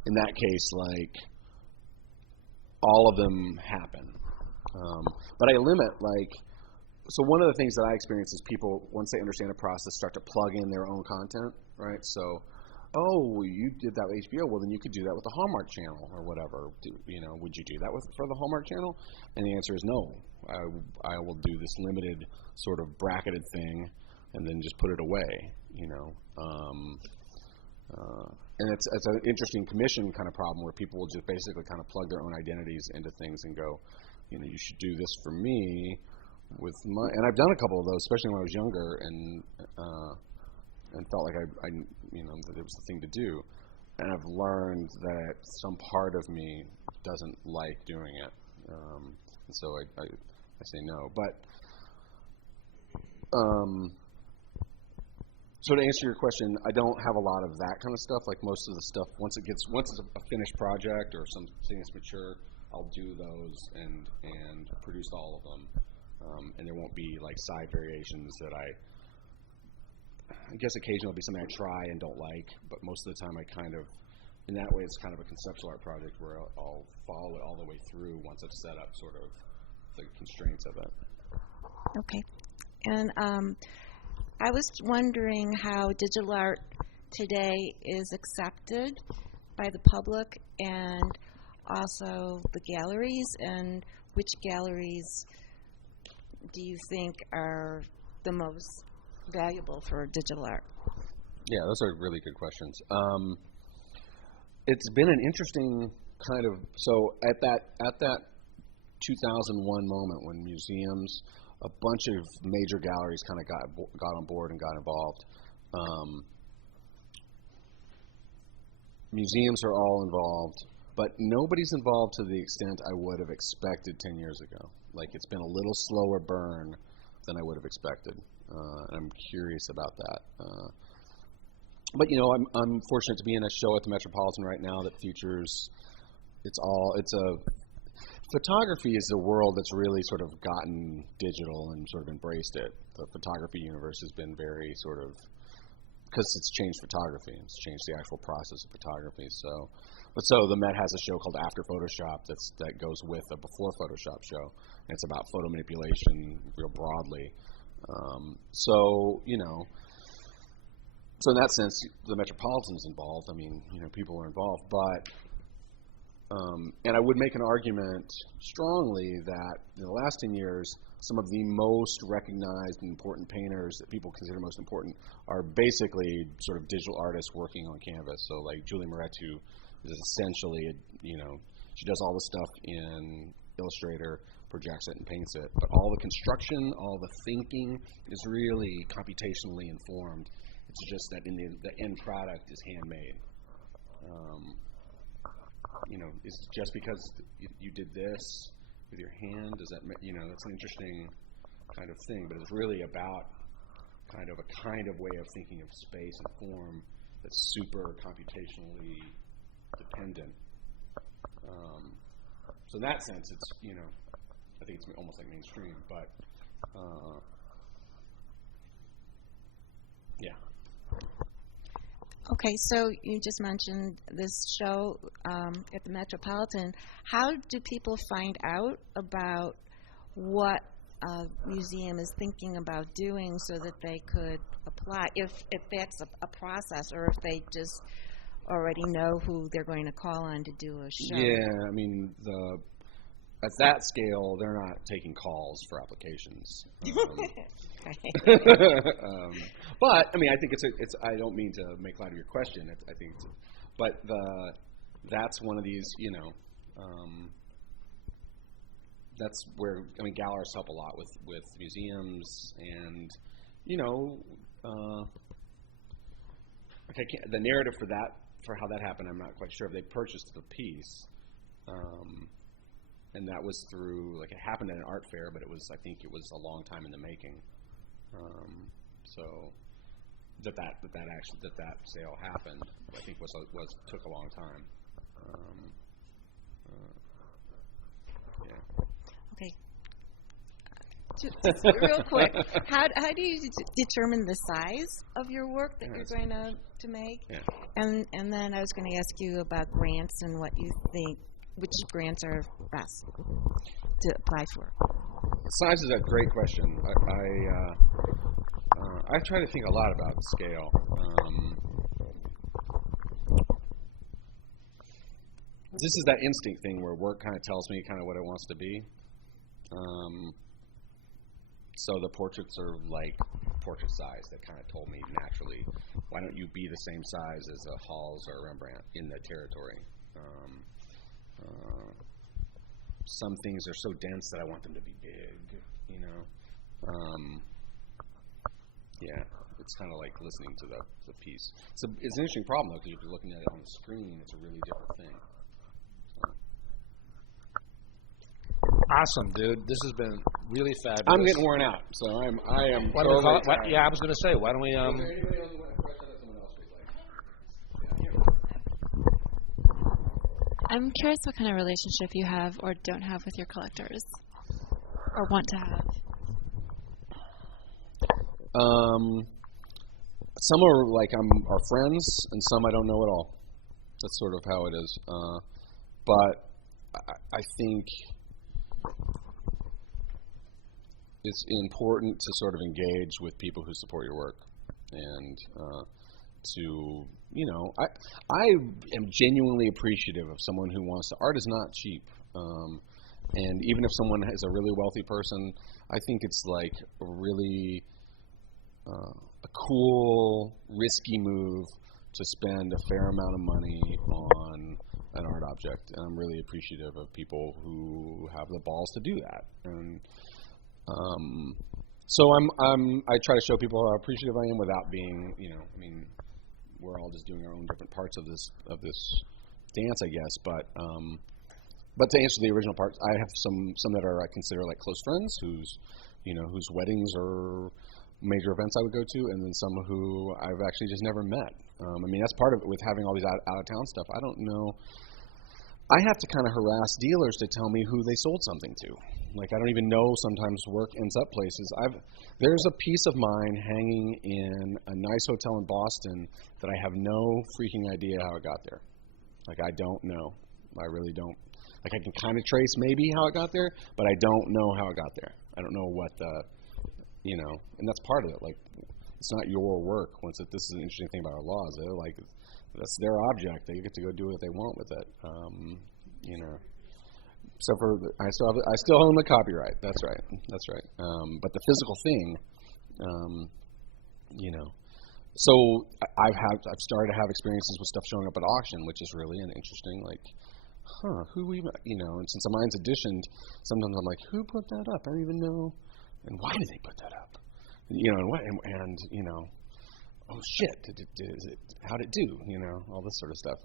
In that case, like, all of them happen. But I limit, like, so one of the things that I experience is people, once they understand a process, start to plug in their own content, right? So, oh, you did that with HBO, well, then you could do that with the Hallmark Channel or whatever. You know, would you do that for the Hallmark Channel? And the answer is no. I will do this limited sort of bracketed thing and then just put it away, you know. And it's an interesting commission kind of problem where people will just basically kind of plug their own identities into things and go, you know, you should do this for me with my, and I've done a couple of those, especially when I was younger, and felt like I you know, that it was the thing to do. And I've learned that some part of me doesn't like doing it, and so I say no. But so to answer your question, I don't have a lot of that kind of stuff. Like most of the stuff, once it's a finished project or something that's mature, I'll do those and produce all of them. And there won't be like side variations that I guess occasionally there'll be something I try and don't like, but most of the time I kind of, in that way, it's kind of a conceptual art project where I'll follow it all the way through once I've set up sort of the constraints of it. Okay. And I was wondering how digital art today is accepted by the public and also the galleries, and which galleries do you think are the most valuable for digital art? Yeah, those are really good questions. It's been an interesting kind of, so at that 2001 moment when museums, a bunch of major galleries kind of got on board and got involved. Museums are all involved, but nobody's involved to the extent I would have expected 10 years ago. Like, it's been a little slower burn than I would have expected. I'm curious about that. But, you know, I'm fortunate to be in a show at the Metropolitan right now that features, photography is a world that's really sort of gotten digital and sort of embraced it. The photography universe has been very sort of, because it's changed photography, it's changed the actual process of photography. So the Met has a show called After Photoshop that goes with a Before Photoshop show. And it's about photo manipulation real broadly. So, you know, so in that sense, the Metropolitan's involved. I mean, you know, people are involved. But, and I would make an argument strongly that in the last 10 years, some of the most recognized and important painters that people consider most important are basically sort of digital artists working on canvas. So like Julie Moretu is essentially, you know, she does all the stuff in Illustrator, projects it and paints it, but all the construction, all the thinking is really computationally informed. It's just that in the end product is handmade. You know, is just because you did this with your hand, does that, you know, that's an interesting kind of thing, but it's really about kind of a way of thinking of space and form that's super computationally dependent. So in that sense, it's, you know, I think it's almost like mainstream, but yeah. Okay, so you just mentioned this show at the Metropolitan. How do people find out about what a museum is thinking about doing so that they could apply, if that's a process, or if they just already know who they're going to call on to do a show. Yeah, I mean, at that scale, they're not taking calls for applications. But I mean, I think it's. I don't mean to make light of your question. I think, but that's one of these. That's where galleries help a lot with museums and the narrative for how that happened. I'm not quite sure if they purchased the piece. And that was through, it happened at an art fair, but I think it was a long time in the making. So that sale happened, I think took a long time. Yeah. Okay. Just real quick, how do you determine the size of your work that you're going to make? Yeah. And then I was going to ask you about grants and what you think, which grants are best to apply for. Size is a great question. I try to think a lot about scale. This is that instinct thing where work kind of tells me kind of what it wants to be. So the portraits are like portrait size. That kind of told me naturally, why don't you be the same size as a Hals or a Rembrandt in the territory? Some things are so dense that I want them to be big, Yeah, it's kind of like listening to the piece. It's an interesting problem, though, because if you're looking at it on the screen, it's a really different thing. Awesome, dude. This has been really fabulous. I'm getting worn out, so I am. Why don't we call it, I was going to say, why don't we? Is there anybody else who want a question that someone else would like? I'm curious what kind of relationship you have or don't have with your collectors, or want to have. Some are friends, and some I don't know at all. That's sort of how it is. But I think it's important to sort of engage with people who support your work, and I am genuinely appreciative of someone who wants to. Art is not cheap, and even if someone is a really wealthy person, I think it's like a really a cool, risky move to spend a fair amount of money on an art object, and I'm really appreciative of people who have the balls to do that. And so I try to show people how appreciative I am without being, we're all just doing our own different parts of this dance, I guess. But to answer the original part, I have some that are I consider like close friends whose weddings are major events I would go to, and then some who I've actually just never met. That's part of it with having all these out of town stuff. I don't know. I have to kind of harass dealers to tell me who they sold something to. I don't even know sometimes work ends up places. There's a piece of mine hanging in a nice hotel in Boston that I have no freaking idea how it got there. I don't know. I really don't. I can kind of trace maybe how it got there, but I don't know how it got there. I don't know what and that's part of it. It's not your work. This is an interesting thing about our laws. That's their object. They get to go do what they want with it. So I still own the copyright. That's right. But the physical thing, So I've started to have experiences with stuff showing up at auction, which is really an interesting who we And since mine's editioned, sometimes I'm like, who put that up? I don't even know. And why did they put that up? And what? And oh shit! How'd it do? All this sort of stuff.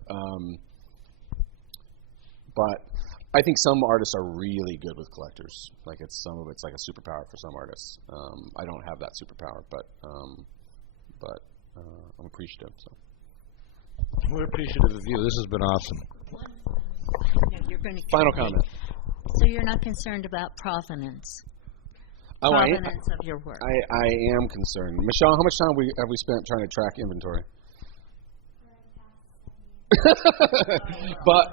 But I think some artists are really good with collectors. Some of it's like a superpower for some artists. I don't have that superpower, but I'm appreciative. So. We're appreciative of you. This has been awesome. Final comment. So you're not concerned about provenance? Provenance of your work. I am concerned. Michelle, how much time have we spent trying to track inventory? but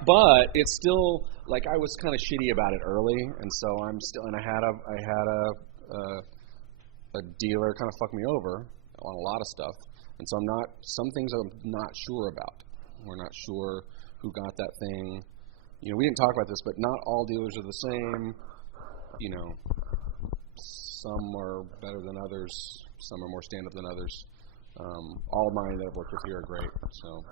it's still I was kind of shitty about it early, and so I'm still. And I had a dealer kind of fuck me over on a lot of stuff, and so some things I'm not sure about. We're not sure who got that thing. You know, we didn't talk about this, but not all dealers are the same. You know, some are better than others. Some are more stand-up than others. All of mine that I've worked with here are great. So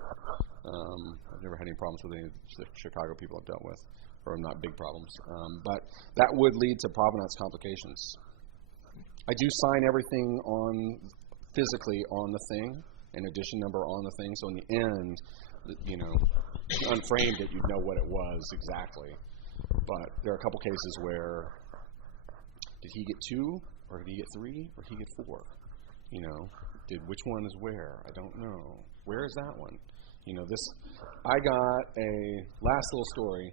I've never had any problems with any of the Chicago people I've dealt with, or not big problems. But that would lead to provenance complications. I do sign everything on physically on the thing, an edition number on the thing. So in the end, you know, if you unframed it, you'd know what it was exactly. But there are a couple cases where did he get 2, or did he get 3, or did he get 4? You know, which one is where? I don't know. Where is that one? You know, I got a last little story.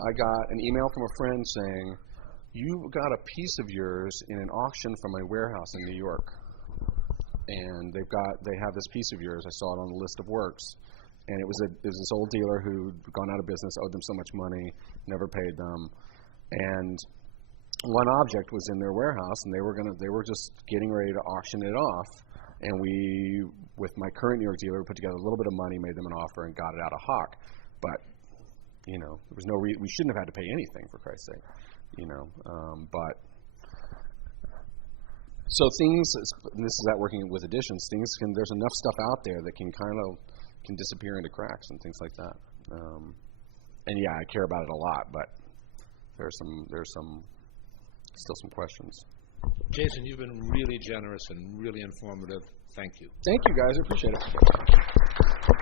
I got an email from a friend saying, "You got a piece of yours in an auction from a warehouse in New York, and they have this piece of yours. I saw it on the list of works." And it was this old dealer who'd gone out of business, owed them so much money, never paid them, and one object was in their warehouse, and they were just getting ready to auction it off. And we, with my current New York dealer, put together a little bit of money, made them an offer, and got it out of hock. But you know, there was no we shouldn't have had to pay anything, for Christ's sake. You know, but so things. And this is at working with editions. There's enough stuff out there that can disappear into cracks and things like that. And yeah, I care about it a lot, but there's still some questions. Jason, you've been really generous and really informative. Thank you. Thank you, guys. I appreciate it.